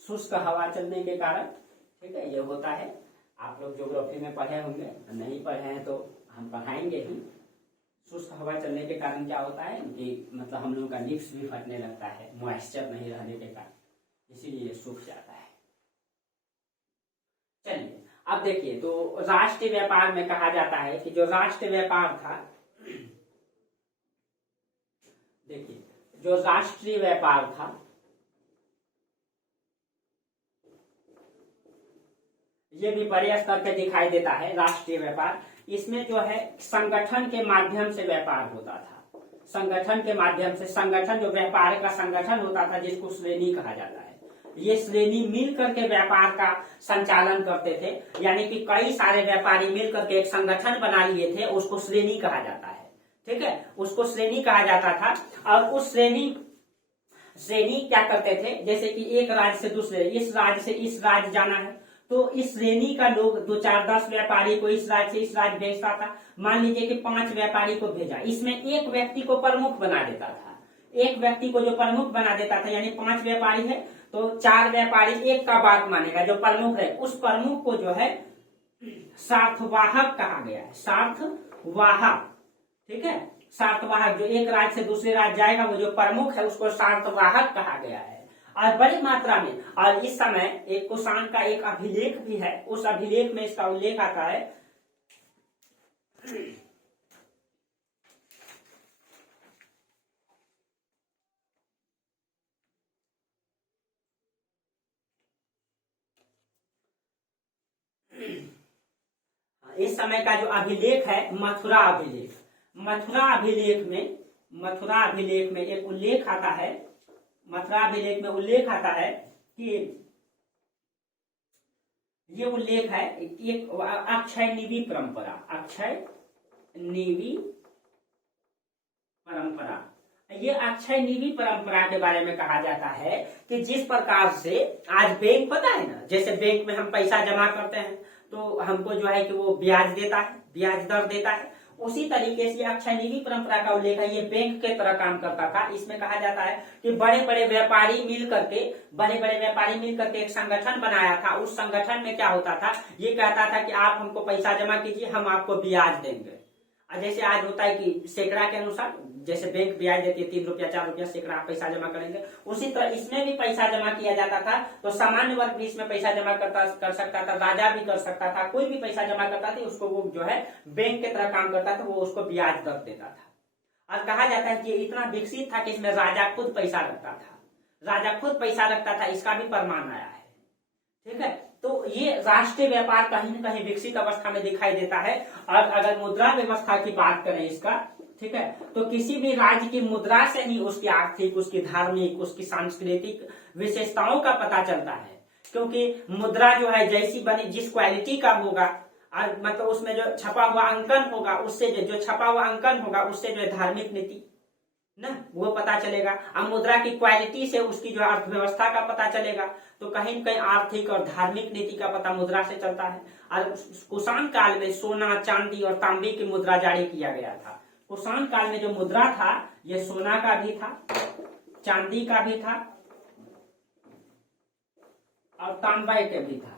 शुष्क हवा चलने के कारण, ठीक है, ये होता है। आप लोग ज्योग्राफी में पढ़े होंगे, नहीं पढ़े हैं तो हम पढ़ाएंगे ही। शुष्क हवा चलने के कारण क्या होता है कि मतलब हम लोगों का लिप्स भी फटने लगता है, मॉइस्चर नहीं रहने के कारण, इसीलिए सूख जाता है। चलिए, अब देखिए, तो राष्ट्रीय व्यापार में कहा जाता है कि जो राष्ट्रीय व्यापार था, देखिए जो राष्ट्रीय व्यापार था, ये भी बड़े स्तर पे दिखाई देता है। राष्ट्रीय व्यापार, इसमें जो है संगठन के माध्यम से व्यापार होता था। संगठन के माध्यम से, संगठन जो व्यापार का संगठन होता था, जिसको श्रेणी कहा जाता है, ये श्रेणी मिल करके व्यापार का संचालन करते थे। यानी कि कई सारे व्यापारी मिल करके एक संगठन बना लिए थे, उसको श्रेणी कहा जाता है। ठीक है, उसको श्रेणी कहा जाता था। और उस श्रेणी क्या करते थे, जैसे कि एक राज्य से दूसरे, इस राज्य से इस राज्य जाना है, तो इस श्रेणी का लोग 2, 4, 10 व्यापारी को इस राज्य से इस राज्य भेजता था। मान लीजिए कि 5 व्यापारी को भेजा, इसमें एक व्यक्ति को प्रमुख बना देता था। एक व्यक्ति को जो प्रमुख बना देता था, यानी 5 व्यापारी है तो 4 व्यापारी एक का बात मानेगा, जो प्रमुख है उस प्रमुख को जो है सार्थवाहक कहा गया है, सार्थवाहक। ठीक है, सार्थवाहक जो एक राज्य से दूसरे राज्य जाएगा, वो जो प्रमुख है उसको सार्थवाहक कहा गया है। और बड़ी मात्रा में, और इस समय एक कुषाण का एक अभिलेख भी है, उस अभिलेख में इसका उल्लेख आता है। इस समय का जो अभिलेख है मथुरा अभिलेख, मथुरा अभिलेख में एक उल्लेख आता है, मथुरा अभिलेख में उल्लेख आता है कि ये उल्लेख है एक अक्षय निवि परंपरा, अक्षय निवि परंपरा। ये अक्षय निवि परंपरा के बारे में कहा जाता है कि जिस प्रकार से आज बैंक, पता है ना, जैसे बैंक में हम पैसा जमा करते हैं तो हमको जो है कि वो ब्याज देता है, ब्याज दर देता है, उसी तरीके से अक्षय निवि परंपरा का उल्लेख है। ये बैंक के तरह काम करता था। इसमें कहा जाता है कि बड़े बड़े व्यापारी मिल करके एक संगठन बनाया था। उस संगठन में क्या होता था, ये कहता था कि आप हमको पैसा जमा कीजिए, हम आपको ब्याज देंगे। जैसे आज होता है कि सैकड़ा के अनुसार, जैसे बैंक ब्याज देती है 3 रुपया 4 रुपया सैकड़ा, आप पैसा जमा करेंगे, उसी तरह इसमें भी पैसा जमा किया जाता था। तो सामान्य वर्ग भी इसमें पैसा जमा कर सकता था, राजा भी कर सकता था, कोई भी पैसा जमा करता था उसको वो जो है बैंक के तरह काम करता था, वो उसको ब्याज दर देता था। और कहा जाता है कि इतना विकसित था कि इसमें राजा खुद पैसा रखता था, इसका भी प्रमाण आया है। ठीक है, तो ये राष्ट्रीय व्यापार कहीं न कहीं विकसित अवस्था में दिखाई देता है। और अगर मुद्रा व्यवस्था की बात करें इसका, ठीक है, तो किसी भी राज्य की मुद्रा से ही उसकी आर्थिक, उसकी धार्मिक, उसकी सांस्कृतिक विशेषताओं का पता चलता है। क्योंकि मुद्रा जो है जैसी बनी, जिस क्वालिटी का होगा, और मतलब उसमें जो छपा हुआ अंकन होगा, उससे जो छपा हुआ अंकन होगा उससे जो है धार्मिक नीति ना वो पता चलेगा। अब मुद्रा की क्वालिटी से उसकी जो अर्थव्यवस्था का पता चलेगा। तो कहीं न कहीं आर्थिक और धार्मिक नीति का पता मुद्रा से चलता है। और कुषाण काल में सोना, चांदी और तांबे की मुद्रा जारी किया गया था। कुषाण काल में जो मुद्रा था ये सोना का भी था, चांदी का भी था और तांबे का भी था,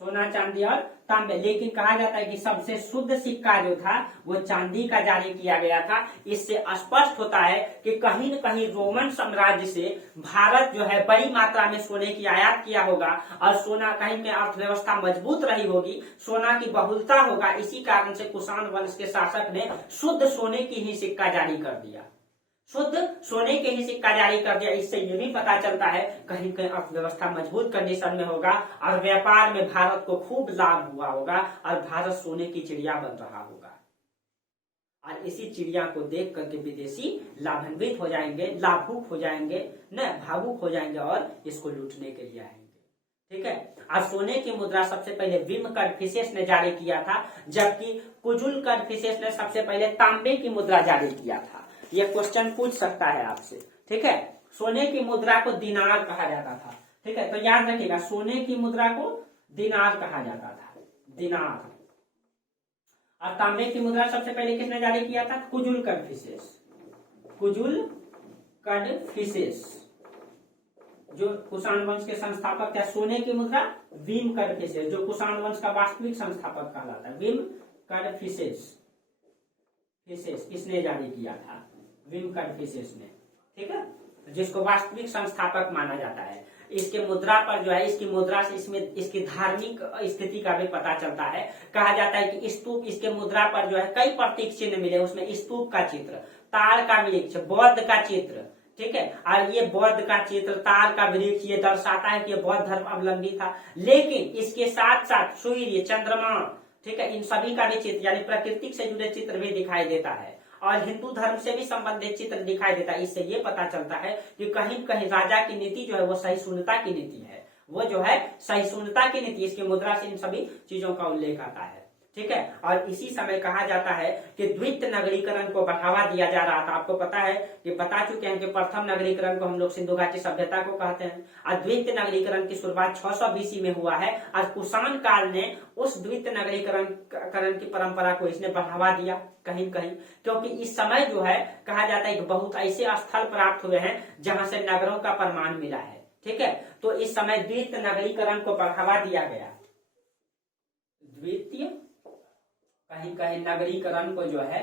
सोना, चांदी और तांबे। लेकिन कहा जाता है कि सबसे शुद्ध सिक्का जो था वो चांदी का जारी किया गया था। इससे स्पष्ट होता है कि कहीं न कहीं रोमन साम्राज्य से भारत जो है बड़ी मात्रा में सोने की आयात किया होगा, और सोना कहीं में अर्थव्यवस्था मजबूत रही होगी, सोना की बहुलता होगा। इसी कारण से कुषाण वंश के शासक ने शुद्ध सोने की ही सिक्का जारी कर दिया, शुद्ध सोने के ही सिक्का जारी कर दिया। इससे ये भी पता चलता है कहीं कहीं अर्थव्यवस्था मजबूत कंडीशन में होगा और व्यापार में भारत को खूब लाभ हुआ होगा और भारत सोने की चिड़िया बन रहा होगा। और इसी चिड़िया को देख करके विदेशी लाभान्वित हो जाएंगे, लाभुक हो जाएंगे, न भावुक हो जाएंगे और इसको लूटने के लिए आएंगे। ठीक है, और सोने की मुद्रा सबसे पहले विम कन्फ्यूशियस ने जारी किया था, जबकि कुजुल कन्फ्यूशियस ने सबसे पहले तांबे की मुद्रा जारी किया था। ये क्वेश्चन पूछ सकता है आपसे। ठीक है, सोने की मुद्रा को दिनार कहा जाता था। ठीक है, तो याद रखिएगा सोने की मुद्रा को दिनार कहा जाता था, दिनार। और तांबे की मुद्रा सबसे पहले किसने जारी किया था? कुजुल कन्फ्यूशियस, कुजुल कन्फ्यूशियस जो कुषाण वंश के संस्थापक है। सोने की मुद्रा विम कन्फ्यूशियस जो कुषाण वंश का वास्तविक संस्थापक कहलाता है, विम कन्फ्यूशियस, इसने जारी किया था, विम कन्फ्यूशियस ने। ठीक है, जिसको वास्तविक संस्थापक माना जाता है। इसके मुद्रा पर जो है, इसकी मुद्रा से इसमें इसकी धार्मिक स्थिति का भी पता चलता है। कहा जाता है कि स्तूप, इसके मुद्रा पर जो है कई प्रतीक चिन्ह मिले, उसमें स्तूप का चित्र, ताड़ का वृक्ष, बौद्ध का चित्र। ठीक है, और ये बौद्ध का चित्र, तार का वृक्ष, ये दर्शाता है कि ये बौद्ध धर्म अवलंबी था। लेकिन इसके साथ साथ सूर्य, चंद्रमा, ठीक है, इन सभी का भी चित्र यानी प्रकृति से जुड़े चित्र भी दिखाई देता है, और हिंदू धर्म से भी संबंधित चित्र दिखाई देता है। इससे ये पता चलता है कि कहीं कहीं राजा की नीति जो है वो सहिष्णुता की नीति है, वो जो है सहिष्णुता की नीति। इसकी मुद्रा से इन सभी चीजों का उल्लेख आता है। ठीक है। और इसी समय कहा जाता है कि द्वितीय नगरीकरण को बढ़ावा दिया जा रहा था। आपको पता है कि बता चुके हैं कि प्रथम नगरीकरण को हम लोग सिंधु घाटी सभ्यता को कहते हैं और द्वितीय नगरीकरण की शुरुआत 600 बीसी में हुआ है और कुषाण काल ने उस द्वितीय नगरीकरण की परंपरा को इसने बढ़ावा दिया कहीं कहीं, क्योंकि इस समय जो है कहा जाता है कि बहुत ऐसे स्थल प्राप्त हुए हैं जहां से नगरों का प्रमाण मिला है। ठीक है, तो इस समय द्वितीय नगरीकरण को बढ़ावा दिया गया। द्वितीय कहीं कहीं नगरीकरण को जो है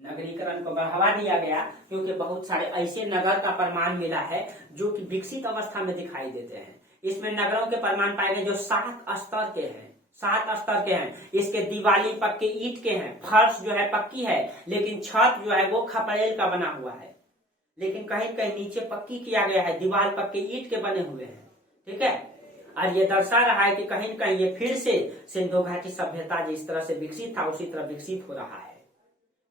नगरीकरण को बढ़ावा दिया गया, क्योंकि बहुत सारे ऐसे नगर का प्रमाण मिला है जो कि विकसित अवस्था में दिखाई देते हैं। इसमें नगरों के प्रमाण पाए गए जो 7 स्तर के हैं, 7 स्तर के हैं। इसके दीवाली पक्के ईंट के हैं, फर्श जो है पक्की है, लेकिन छत जो है वो खपरेल का बना हुआ है, लेकिन कहीं कहीं नीचे पक्की किया गया है, दीवार पक्के ईंट के बने हुए हैं। ठीक है, और ये दर्शा रहा है कि कहीं न कहीं ये फिर से सिंधु घाटी सभ्यता जिस तरह से विकसित था उसी तरह विकसित हो रहा है,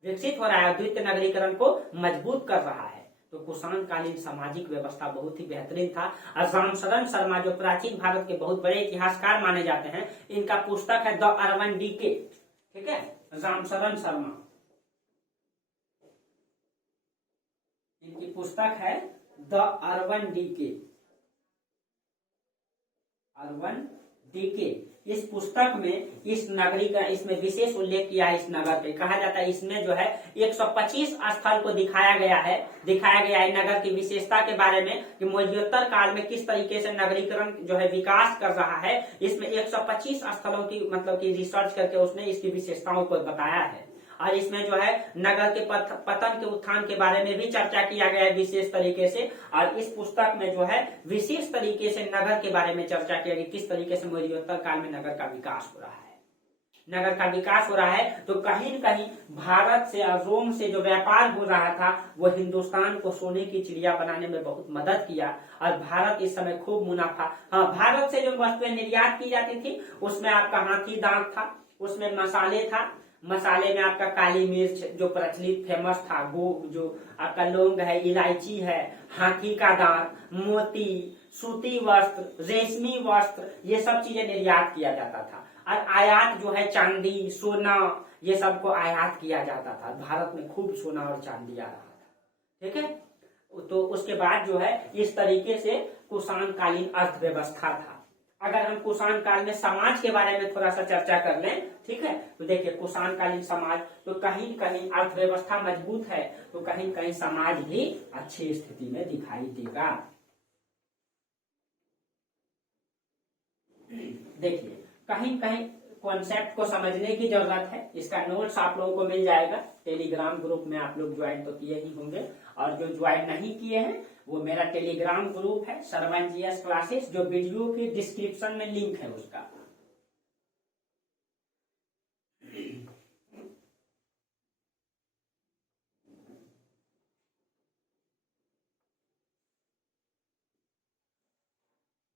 द्वितीय नगरीकरण को मजबूत कर रहा है। तो कुषाण कालीन सामाजिक व्यवस्था बहुत ही बेहतरीन था। और रामशरण शर्मा जो प्राचीन भारत के बहुत बड़े इतिहासकार माने जाते हैं, इनका पुस्तक है द अर्बन डीके। ठीक है, रामशरण शर्मा, इनकी पुस्तक है the urban decay, urban decay. इस पुस्तक में इस नगरी का इसमें विशेष उल्लेख किया है। इस नगर पे कहा जाता है इसमें जो है 125 स्थल को दिखाया गया है नगर की विशेषता के बारे में कि मौर्योत्तर काल में किस तरीके से नगरीकरण जो है विकास कर रहा है। इसमें 125 स्थलों की मतलब की रिसर्च करके उसने इसकी विशेषताओं को बताया है। और इसमें जो है नगर के पतन के उत्थान के बारे में भी चर्चा किया गया है विशेष तरीके से। और इस पुस्तक में जो है विशेष तरीके से नगर के बारे में चर्चा किया गया, किस तरीके से मौर्योत्तर काल में नगर का विकास हो रहा है। तो कहीं न कहीं भारत से और रोम से जो व्यापार हो रहा था वो हिंदुस्तान को सोने की चिड़िया बनाने में बहुत मदद किया। और भारत इस समय खूब मुनाफा, हाँ, भारत से जो वस्तुएं निर्यात की जाती थी उसमें आपका हाथी दांत था, उसमें मसाले था, मसाले में आपका काली मिर्च जो प्रचलित फेमस था, वो जो आपका लौंग है, इलायची है, हाथी का दांत, मोती, सूती वस्त्र, रेशमी वस्त्र, ये सब चीजें निर्यात किया जाता था। और आयात जो है चांदी, सोना, ये सब को आयात किया जाता था। भारत में खूब सोना और चांदी आ रहा था। ठीक है, तो उसके बाद जो है इस तरीके से कुषाण कालीन अर्थव्यवस्था था। अगर हम कुषाण काल में समाज के बारे में थोड़ा सा चर्चा कर लें, ठीक है, तो देखिए कुषाण कालीन समाज तो कहीं कहीं अर्थव्यवस्था मजबूत है, तो कहीं कहीं समाज भी अच्छी स्थिति में दिखाई देगा। देखिए कहीं कहीं कॉन्सेप्ट को समझने की जरूरत है। इसका नोट्स आप लोगों को मिल जाएगा टेलीग्राम ग्रुप में। आप लोग ज्वाइन तो किए ही होंगे, और जो ज्वाइन नहीं किए हैं वो मेरा टेलीग्राम ग्रुप है सरवन जीएस क्लासेस, जो वीडियो की डिस्क्रिप्शन में लिंक है उसका।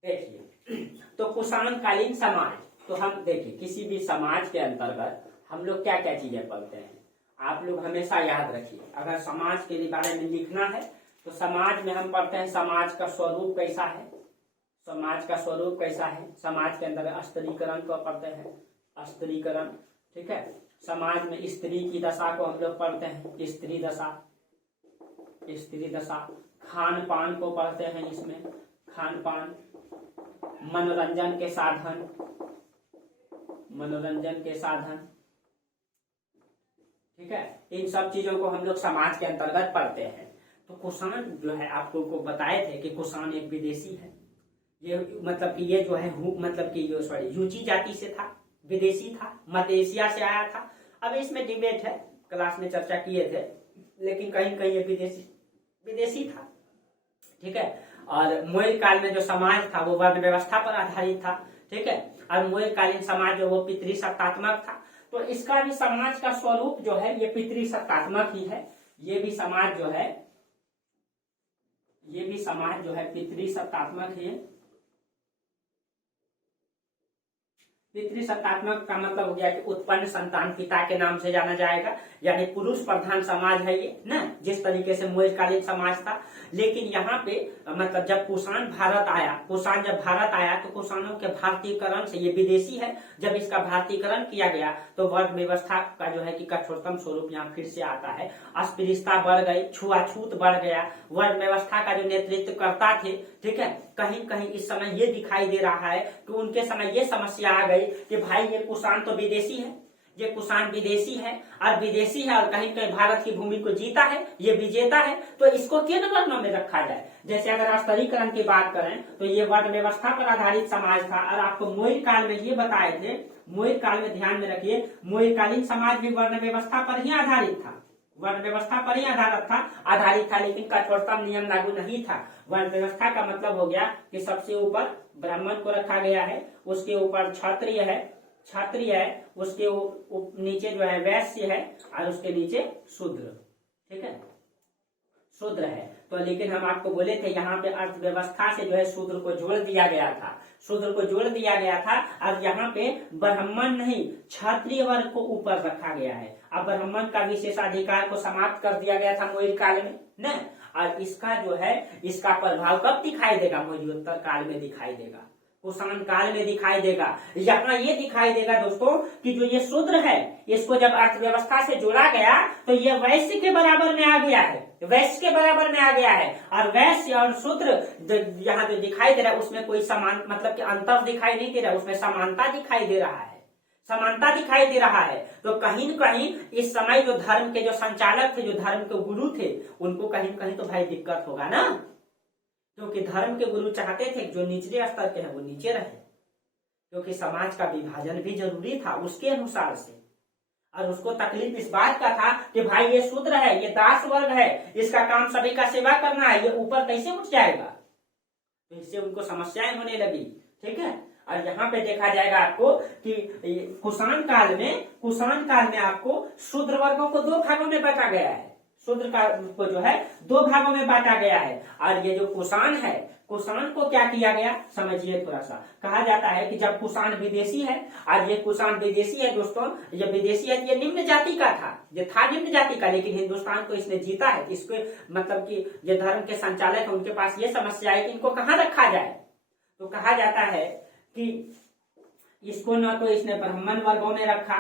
देखिए तो कुषाण कालीन समाज, तो हम देखिए किसी भी समाज के अंतर्गत हम लोग क्या क्या चीजें पढ़ते हैं, आप लोग हमेशा याद रखिए। अगर समाज के बारे में लिखना है तो समाज में हम पढ़ते हैं समाज का स्वरूप कैसा है, समाज का स्वरूप कैसा है। समाज के अंदर स्त्रीकरण को पढ़ते हैं, स्त्रीकरण, ठीक है। समाज में स्त्री की दशा को हम लोग पढ़ते हैं, स्त्री दशा, स्त्री दशा। खान पान को पढ़ते हैं, इसमें खान पान, मनोरंजन के साधन, मनोरंजन के साधन, ठीक है। इन सब चीजों को हम लोग समाज के अंतर्गत पढ़ते हैं। तो कुषाण जो है आपको को बताए थे कि कुषाण एक विदेशी है। ये मतलब कि ये जो है मतलब कि ये सॉरी यूची जाति से था, विदेशी था, मध्य एशिया से आया था। अब इसमें डिबेट है, क्लास में चर्चा किए थे, लेकिन कहीं कहीं ये विदेशी था, ठीक है। और मौर्य काल में जो समाज था वो वर्ण व्यवस्था पर आधारित था, ठीक है। और मौर्य कालीन समाज जो वो पितृसत्तात्मक था। तो इसका भी समाज का स्वरूप जो है ये पितृसत्तात्मक ही है। ये भी समाज जो है पितृसत्तात्मक है, पितृसत्तात्मक का मतलब हो गया कि उत्पन्न संतान पिता के नाम से जाना जाएगा, यानी पुरुष प्रधान समाज है ये ना, जिस तरीके से मौर्यकालीन समाज था। लेकिन यहाँ पे मतलब जब कुषाण भारत आया, कुषाण जब भारत आया तो कुषाणों के भारतीयकरण से, ये विदेशी है, जब इसका भारतीयकरण किया गया तो वर्ग व्यवस्था का जो है कि कठोरतम स्वरूप यहाँ फिर से आता है। अस्पृश्यता बढ़ गई, छुआछूत बढ़ गया, वर्ग व्यवस्था का जो नेतृत्व करता थे, ठीक है, कहीं कहीं इस समय ये दिखाई दे रहा है कि उनके समय ये समस्या आ गई कि भाई ये कुषाण तो विदेशी है, ये कुषाण विदेशी है और विदेशी है और कहीं कहीं भारत की भूमि को जीता है, ये विजेता है, तो इसको किन वर्णों में रखा जाए। जैसे अगर स्तरीकरण की बात करें तो ये वर्ण व्यवस्था पर आधारित समाज था। और आपको मौर्य काल में ये बताए थे, मौर्य काल में ध्यान में रखिए, मौर्यकालीन समाज भी वर्ण व्यवस्था पर ही आधारित था, वर्ण व्यवस्था पर ही आधारित था, लेकिन कठोरतम नियम लागू नहीं था। वर्ण व्यवस्था का मतलब हो गया कि सबसे ऊपर ब्राह्मण को रखा गया है, उसके ऊपर क्षत्रिय है, उसके नीचे जो है वैश्य है और उसके नीचे शूद्र, ठीक है, शूद्र है। तो लेकिन हम आपको बोले थे यहाँ पे अर्थव्यवस्था से जो है शूद्र को जोड़ दिया गया था, शूद्र को जोड़ दिया गया था। अब यहाँ पे ब्राह्मण नहीं, क्षत्रिय वर्ग को ऊपर रखा गया है। अब ब्राह्मण का विशेषाधिकार को समाप्त कर दिया गया था मौर्य काल में न, और इसका जो है इसका प्रभाव कब दिखाई देगा, मौर्योत्तर काल में दिखाई देगा, कुषाण काल में दिखाई देगा। यहाँ ये दिखाई देगा दोस्तों कि जो ये शूद्र है, इसको जब अर्थव्यवस्था से जोड़ा गया तो ये वैश्य के बराबर में आ गया है, वैश्य के बराबर में आ गया है। और वैश्य और शूद्र यहाँ जो दिखाई दे रहा है उसमें कोई समान मतलब कि अंतर दिखाई नहीं दे रहा, उसमें समानता दिखाई दे रहा है, समानता दिखाई दे रहा है। तो कहीं न कहीं इस समय जो धर्म के जो संचालक थे, जो धर्म के गुरु थे, उनको कहीं न कहीं तो भाई दिक्कत होगा ना, क्योंकि धर्म के गुरु चाहते थे जो निचले स्तर के हैं वो नीचे रहे, क्योंकि समाज का विभाजन भी जरूरी था उसके अनुसार से। और उसको तकलीफ इस बात का था कि भाई ये शूद्र है, ये दास वर्ग है, इसका काम सभी का सेवा करना है, ये ऊपर कैसे उठ जाएगा, तो इससे उनको समस्याएं होने लगी, ठीक है। और यहाँ पे देखा जाएगा आपको कि कुषाण काल में आपको शूद्र वर्गों को 2 भागों में बांटा गया है, शूद्र का को जो है 2 भागों में बांटा गया है। और ये जो कुषाण है, कुषाण को क्या किया गया समझिए थोड़ा सा। कहा जाता है कि जब कुषाण विदेशी है, और ये कुषाण विदेशी है दोस्तों, ये विदेशी है, ये निम्न जाति का था, ये था निम्न जाति का, लेकिन हिंदुस्तान को इसने जीता है। इसको मतलब कि ये धर्म के संचालक है, उनके पास ये समस्या है कि इनको कहाँ रखा जाए। तो कहा जाता है कि इसको न तो इसने ब्राह्मण वर्गों में रखा,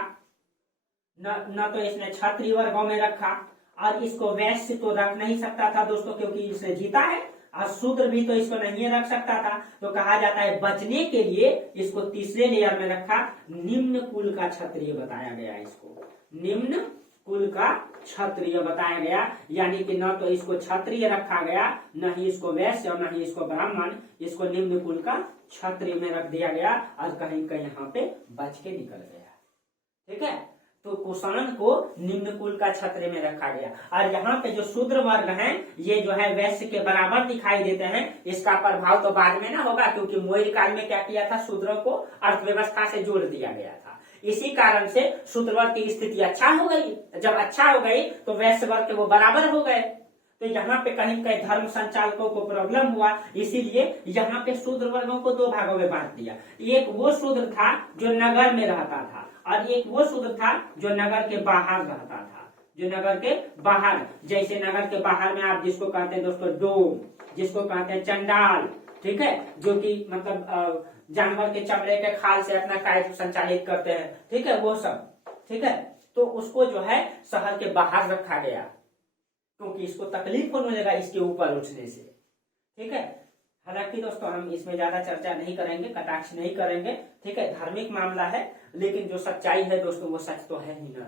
न तो इसने क्षत्रिय वर्गों में रखा, और इसको वैश्य तो रख नहीं सकता था दोस्तों, क्योंकि इसने जीता है, और शूद्र भी तो इसको नहीं रख सकता था। तो कहा जाता है बचने के लिए इसको तीसरे लेयर में रखा, निम्न कुल का क्षत्रिय बताया गया, इसको निम्न कुल का क्षत्रिय बताया गया। यानी कि न तो इसको क्षत्रिय रखा गया, न ही इसको वैश्य और न ही इसको ब्राह्मण, इसको निम्न कुल का क्षत्रिय में रख दिया गया, और कहीं कहीं यहाँ पे बच के निकल गया, ठीक है। तो कुषाण को निम्न कुल का क्षत्रिय में रखा गया। और यहाँ पे जो शूद्र वर्ग हैं, ये जो है वैश्य के बराबर दिखाई देते हैं। इसका प्रभाव तो बाद में ना होगा, क्योंकि मौर्य काल में क्या किया था, शूद्रों को अर्थव्यवस्था से जोड़ दिया गया था। इसी कारण से शूद्र वर्ग की स्थिति अच्छा हो गई। जब अच्छा हो गई तो वैश्य वर्ग के वो बराबर हो गए। तो यहाँ पे कहीं कहीं धर्म संचालकों को प्रॉब्लम हुआ, इसीलिए यहाँ पे शूद्र वर्गों को 2 भागों में बांट दिया। एक वो शूद्र था जो नगर में रहता था, और एक वो शूद्र था जो नगर के बाहर रहता था, जो नगर के बाहर, जैसे नगर के बाहर में आप जिसको कहते हैं दोस्तों डोम, जिसको कहते हैं चंडाल, ठीक है, जो कि मतलब जानवर के चमड़े के खाल से अपना कार्य संचालित करते हैं, ठीक है, वो सब, ठीक है। तो उसको जो है शहर के बाहर रखा गया, क्योंकि इसको तकलीफ होने लगा इसके ऊपर उठने से, ठीक है। हालांकि दोस्तों हम इसमें ज्यादा चर्चा नहीं करेंगे, कटाक्ष नहीं करेंगे, ठीक है, धार्मिक मामला है, लेकिन जो सच्चाई है दोस्तों वो सच तो है ही ना,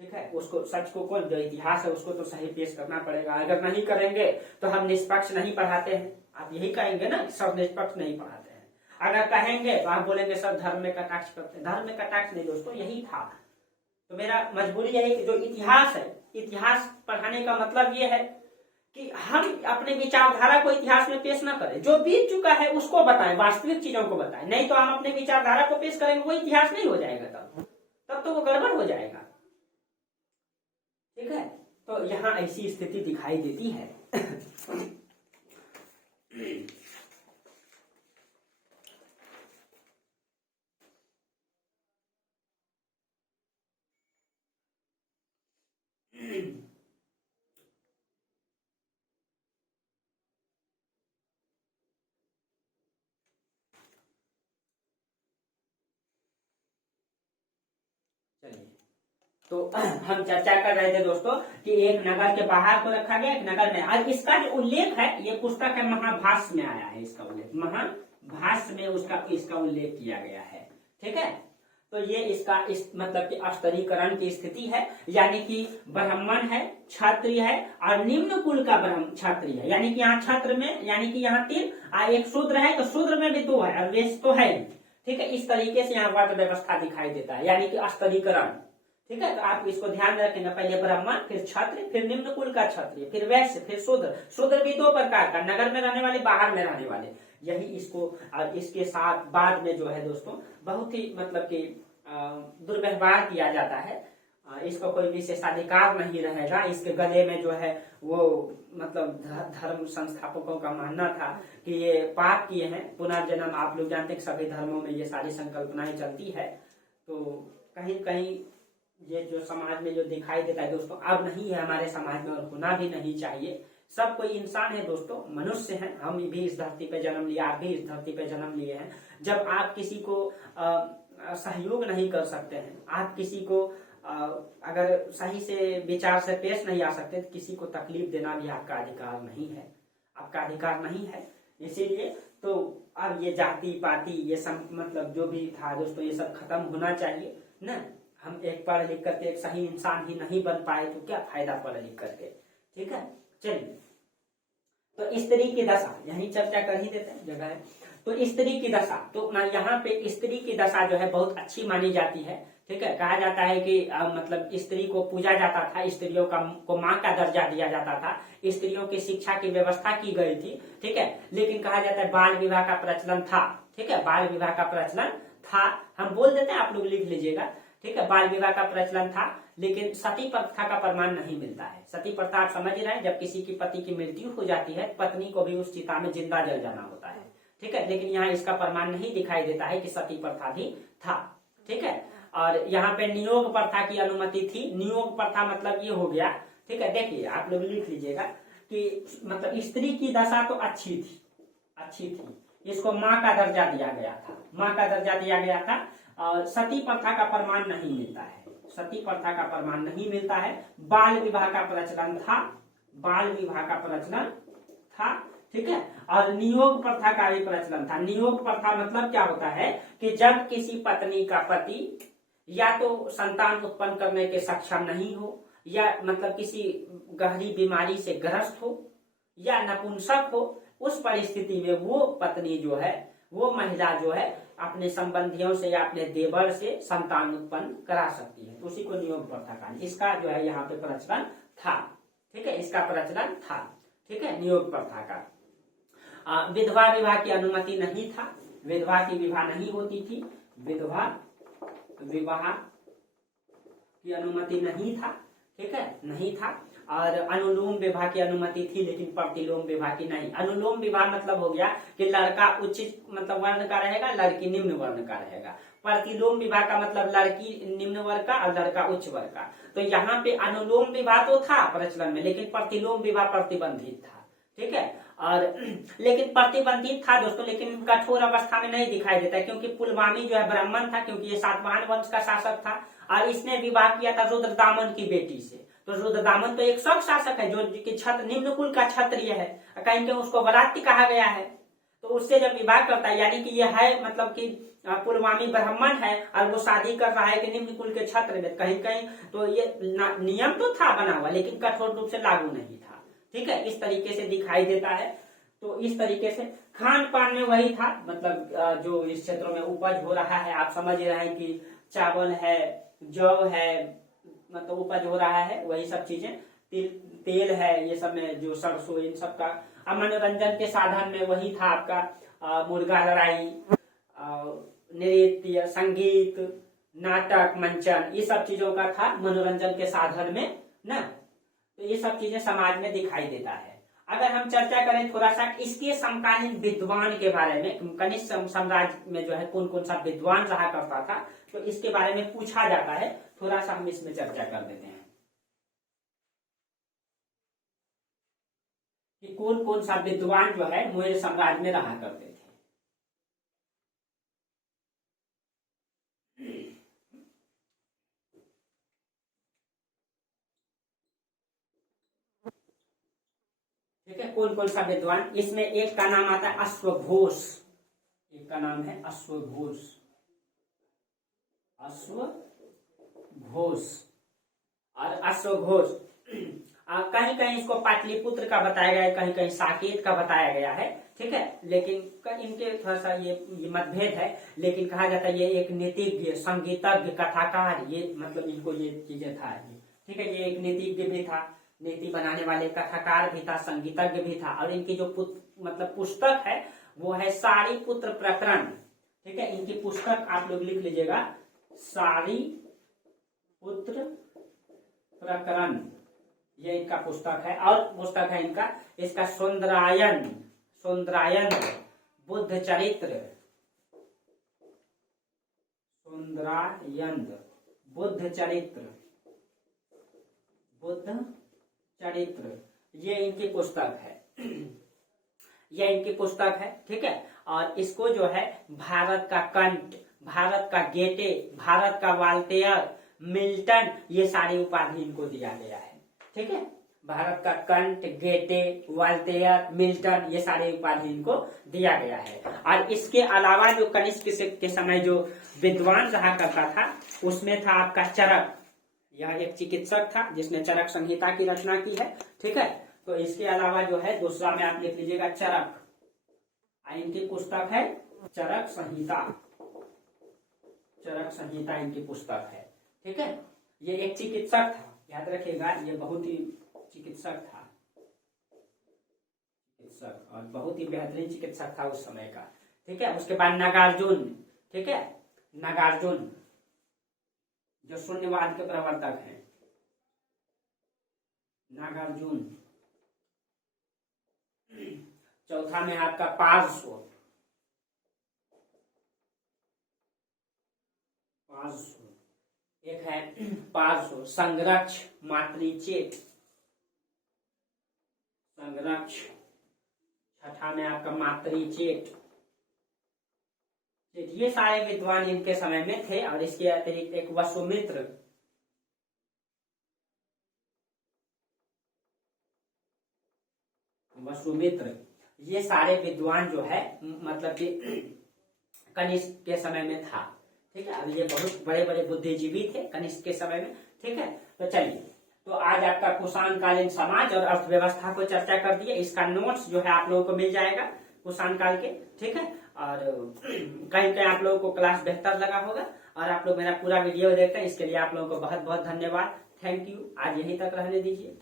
ठीक है। उसको सच को कौन, जो इतिहास है उसको तो सही पेश करना पड़ेगा। अगर नहीं करेंगे तो हम निष्पक्ष नहीं पढ़ाते हैं, आप यही कहेंगे ना, सब निष्पक्ष नहीं पढ़ाते हैं। अगर कहेंगे तो आप बोलेंगे सब धर्म में कटाक्ष करते हैं। धर्म में कटाक्ष नहीं दोस्तों, यही था। तो मेरा मजबूरी यही कि जो इतिहास है, इतिहास पढ़ाने का मतलब ये है कि हम अपने विचारधारा को इतिहास में पेश न करें, जो बीत चुका है उसको बताएं, वास्तविक चीजों को बताएं। नहीं तो हम अपने विचारधारा को पेश करेंगे, वो इतिहास नहीं हो जाएगा, तब तो वो गड़बड़ हो जाएगा, ठीक है। तो यहाँ ऐसी स्थिति दिखाई देती है। तो हम चर्चा कर रहे थे दोस्तों कि एक नगर के बाहर को रखा गया, एक नगर में। और इसका जो उल्लेख है, ये पुस्तक है महाभाष्य में आया है, इसका उल्लेख महाभाष्य में इसका उल्लेख किया गया है। ठीक है, तो ये इसका मतलब कि स्तरीकरण की स्थिति है, यानी कि ब्राह्मण है, क्षत्रिय है और निम्न कुल का क्षत्रिय है। यानी कि यहाँ क्षत्र में, यानी कि यहाँ 3 और एक शूद्र है, तो शूद्र में भी 2 है और वेश तो है। ठीक है, इस तरीके से यहाँ वर्ग व्यवस्था दिखाई देता है, यानी कि स्तरीकरण। ठीक है, तो आप इसको ध्यान रखेंगे, पहले ब्राह्मण, फिर क्षत्रिय, फिर निम्न कुल का क्षत्रिय, फिर वैश्य, फिर शूद्र। शूद्र भी 2 प्रकार का, नगर में रहने वाले, बाहर में रहने वाले। यही इसको, और इसके साथ बाद में जो है दोस्तों बहुत ही मतलब कि दुर्व्यवहार किया जाता है। इसको कोई विशेषाधिकार नहीं रहेगा। इसके गले में जो है वो मतलब धर्म संस्थापकों का मानना था कि ये पाप किए हैं, पुनर्जन्म। आप लोग जानते हैं सभी धर्मों में ये सारी संकल्पनाएं चलती है। तो कहीं कहीं ये जो समाज में जो दिखाई देता है दोस्तों, अब नहीं है हमारे समाज में और होना भी नहीं चाहिए। सब कोई इंसान है दोस्तों, मनुष्य है। हम भी इस धरती पे जन्म लिया, आप भी इस धरती पे जन्म लिए हैं। जब आप किसी को सहयोग नहीं कर सकते हैं, आप किसी को अगर सही से विचार से पेश नहीं आ सकते, तो किसी को तकलीफ देना भी आपका अधिकार नहीं है, आपका अधिकार नहीं है। इसीलिए तो अब ये जाति पाति ये सब मतलब जो भी था दोस्तों, ये सब खत्म होना चाहिए ना। हम एक पढ़ लिख करके एक सही इंसान ही नहीं बन पाए तो क्या फायदा पढ़ लिख करके। ठीक है, चलिए, तो स्त्री की दशा यही चर्चा कर ही देते हैं, जगह है। तो स्त्री की दशा, तो यहाँ पे स्त्री की दशा जो है बहुत अच्छी मानी जाती है। ठीक है, कहा जाता है कि मतलब स्त्री को पूजा जाता था, स्त्रियों को माँ का दर्जा दिया जाता था, स्त्रियों की शिक्षा की व्यवस्था की गई थी। ठीक है, लेकिन कहा जाता है बाल विवाह का प्रचलन था। ठीक है, बाल विवाह का प्रचलन था, हम बोल देते हैं, आप लोग लिख लीजिएगा। ठीक है, बाल विवाह का प्रचलन था, लेकिन सती प्रथा का प्रमाण नहीं मिलता है। सती प्रथा आप समझ रहे हैं, जब किसी की पति की मृत्यु हो जाती है, पत्नी को भी उस चिता में जिंदा जल जाना होता है। ठीक है, लेकिन यहाँ इसका प्रमाण नहीं दिखाई देता है कि सती प्रथा भी था। ठीक है, और यहाँ पे नियोग प्रथा की अनुमति थी। नियोग प्रथा मतलब ये हो गया, ठीक है, देखिए आप लोग लिख लीजिएगा कि मतलब स्त्री की दशा तो अच्छी थी, इसको माँ का दर्जा दिया गया था, माँ का दर्जा दिया गया था। और सती प्रथा का प्रमाण नहीं मिलता है, सती प्रथा का प्रमाण नहीं मिलता है। बाल विवाह का प्रचलन था, बाल विवाह का प्रचलन था। ठीक है, और नियोग प्रथा का भी प्रचलन था। नियोग प्रथा मतलब क्या होता है कि जब किसी पत्नी का पति या तो संतान उत्पन्न करने के सक्षम नहीं हो, या मतलब किसी गहरी बीमारी से ग्रस्त हो, या नपुंसक हो, उस परिस्थिति में वो पत्नी जो है, वो महिला जो है अपने संबंधियों से या अपने देवर से संतान उत्पन्न करा सकती है, तो उसी को नियोग प्रथा का, इसका जो है यहाँ पे प्रचलन था। ठीक है, इसका प्रचलन था। ठीक है, नियोग प्रथा का। विधवा विवाह की अनुमति नहीं था, विधवा की विवाह नहीं होती थी, विधवा विवाह की अनुमति नहीं था। ठीक है, नहीं था। और अनुलोम विवाह की अनुमति थी, लेकिन प्रतिलोम विवाह की नहीं। अनुलोम विवाह मतलब हो गया कि लड़का उच्च मतलब वर्ण का रहेगा, लड़की निम्न वर्ण का रहेगा। प्रतिलोम विवाह का मतलब लड़की निम्न वर्ग का और लड़का उच्च वर्ग का। तो यहाँ पे अनुलोम विवाह तो था प्रचलन में, लेकिन प्रतिलोम विवाह प्रतिबंधित था। ठीक है, और लेकिन प्रतिबंधित था दोस्तों, लेकिन कठोर अवस्था में नहीं दिखाई देता, क्योंकि पुलवामी जो है ब्राह्मण था, क्योंकि ये सातवाहन वंश का शासक था, और इसने विवाह किया था रुद्रदामन की बेटी से। तो रुद्रदामन तो एक शक शासक है, जो कि छत्र निम्न कुल का क्षत्रिय है, कहीं उसको वरात्य कहा गया है। तो उससे जब विवाह करता है, यानी कि ये है मतलब कि पुलवामी ब्राह्मण है और वो शादी कर रहा है कि निम्न कुल के छत्र में, कहीं कहीं तो ये नियम तो था बना हुआ, लेकिन कठोर रूप से लागू नहीं था। ठीक है, इस तरीके से दिखाई देता है। तो इस तरीके से खान पान में वही था, मतलब जो इस क्षेत्रों में उपज हो रहा है, आप समझ रहे हैं कि चावल है, जौ है, मतलब उपज हो रहा है, वही सब चीजें, तेल है, ये सब में जो सरसों, इन सब का। मनोरंजन के साधन में वही था आपका मुर्गा लड़ाई, नृत्य, संगीत, नाटक, मंचन, ये सब चीजों का था मनोरंजन के साधन में ना। तो ये सब चीजें समाज में दिखाई देता है। अगर हम चर्चा करें थोड़ा सा इसके समकालीन विद्वान के बारे में, कनिष्क साम्राज्य में जो है कौन कौन सा विद्वान रहा करता था, तो इसके बारे में पूछा जाता है, थोड़ा सा हम इसमें चर्चा कर देते हैं कि कौन कौन सा विद्वान जो है मौर्य साम्राज्य में रहा करते थे। कौन कौन सा विद्वान, इसमें एक का नाम आता है अश्वघोष, एक का नाम है अश्वघोष, अश्वघोष। और अश्वघोष कहीं कहीं इसको पाटलिपुत्र का बताया गया है, कहीं कहीं साकेत का बताया गया है, ठीक है। लेकिन इनके थोड़ा सा ये मतभेद है, लेकिन कहा जाता है ये एक नीतिज्ञ, संगीतज्ञ, कथाकार, ये मतलब इनको ये चीजें था, ठीक है। ये एक नीतिज्ञ भी था, नीति बनाने वाले, कथाकार भी था, संगीतज्ञ भी था। और इनकी जो मतलब पुस्तक है वो है सारीपुत्र प्रकरण, ठीक है। इनकी पुस्तक आप लोग लिख लीजिएगा, सारीपुत्र प्रकरण, ये इनका पुस्तक है। और पुस्तक है इनका, इसका सौंदरायन, सौंदरायन बुद्ध चरित्र, सौंदरायन बुद्ध चरित्र, बुद्ध चरित्र, ये इनकी पुस्तक है, ये इनकी पुस्तक है, ठीक है। और इसको जो है भारत का कंट, भारत का गेटे, भारत का वाल्टेयर, मिल्टन, ये सारी उपाधि इनको दिया गया है, ठीक है। भारत का कंट, गेटे, वाल्टेयर, मिल्टन, ये सारी उपाधि इनको दिया गया है। और इसके अलावा जो कनिष्क के समय जो विद्वान रहा करता था उसमें था आपका चरक, यह एक चिकित्सक था जिसने चरक संहिता की रचना की है, ठीक है। तो इसके अलावा जो है दूसरा में आप लिख लीजिएगा चरक, इनकी पुस्तक है चरक संहिता, चरक संहिता इनकी पुस्तक है, ठीक है। ये एक चिकित्सक था, याद रखिएगा, ये बहुत ही चिकित्सक था, चिकित्सक, और बहुत ही बेहतरीन चिकित्सक था उस समय का, ठीक है। उसके बाद नागार्जुन, ठीक है, नागार्जुन जो शून्यवाद के प्रवर्तक हैं, नागार्जुन। चौथा में आपका पार्श्व, पार्श्व एक है पार्श्व, संरक्ष, मातृचेत, संरक्ष। छठा में आपका मातृचेत, ये सारे विद्वान इनके समय में थे। और इसके अतिरिक्त एक वसुमित्र, वसुमित्र, ये सारे विद्वान जो है मतलब कि कनिष्क के समय में था, ठीक है। अब ये बहुत बड़े बड़े बुद्धिजीवी थे कनिष्क के समय में, ठीक है। तो चलिए, तो आज आपका कुषाण कालीन समाज और अर्थव्यवस्था को चर्चा कर दिए। इसका नोट्स जो है आप लोगों को मिल जाएगा कुषाण काल के, ठीक है। और कहीं कहीं आप लोगों को क्लास बेहतर लगा होगा, और आप लोग मेरा पूरा वीडियो देखते हैं, इसके लिए आप लोगों को बहुत बहुत धन्यवाद, थैंक यू। आज यहीं तक रहने दीजिए।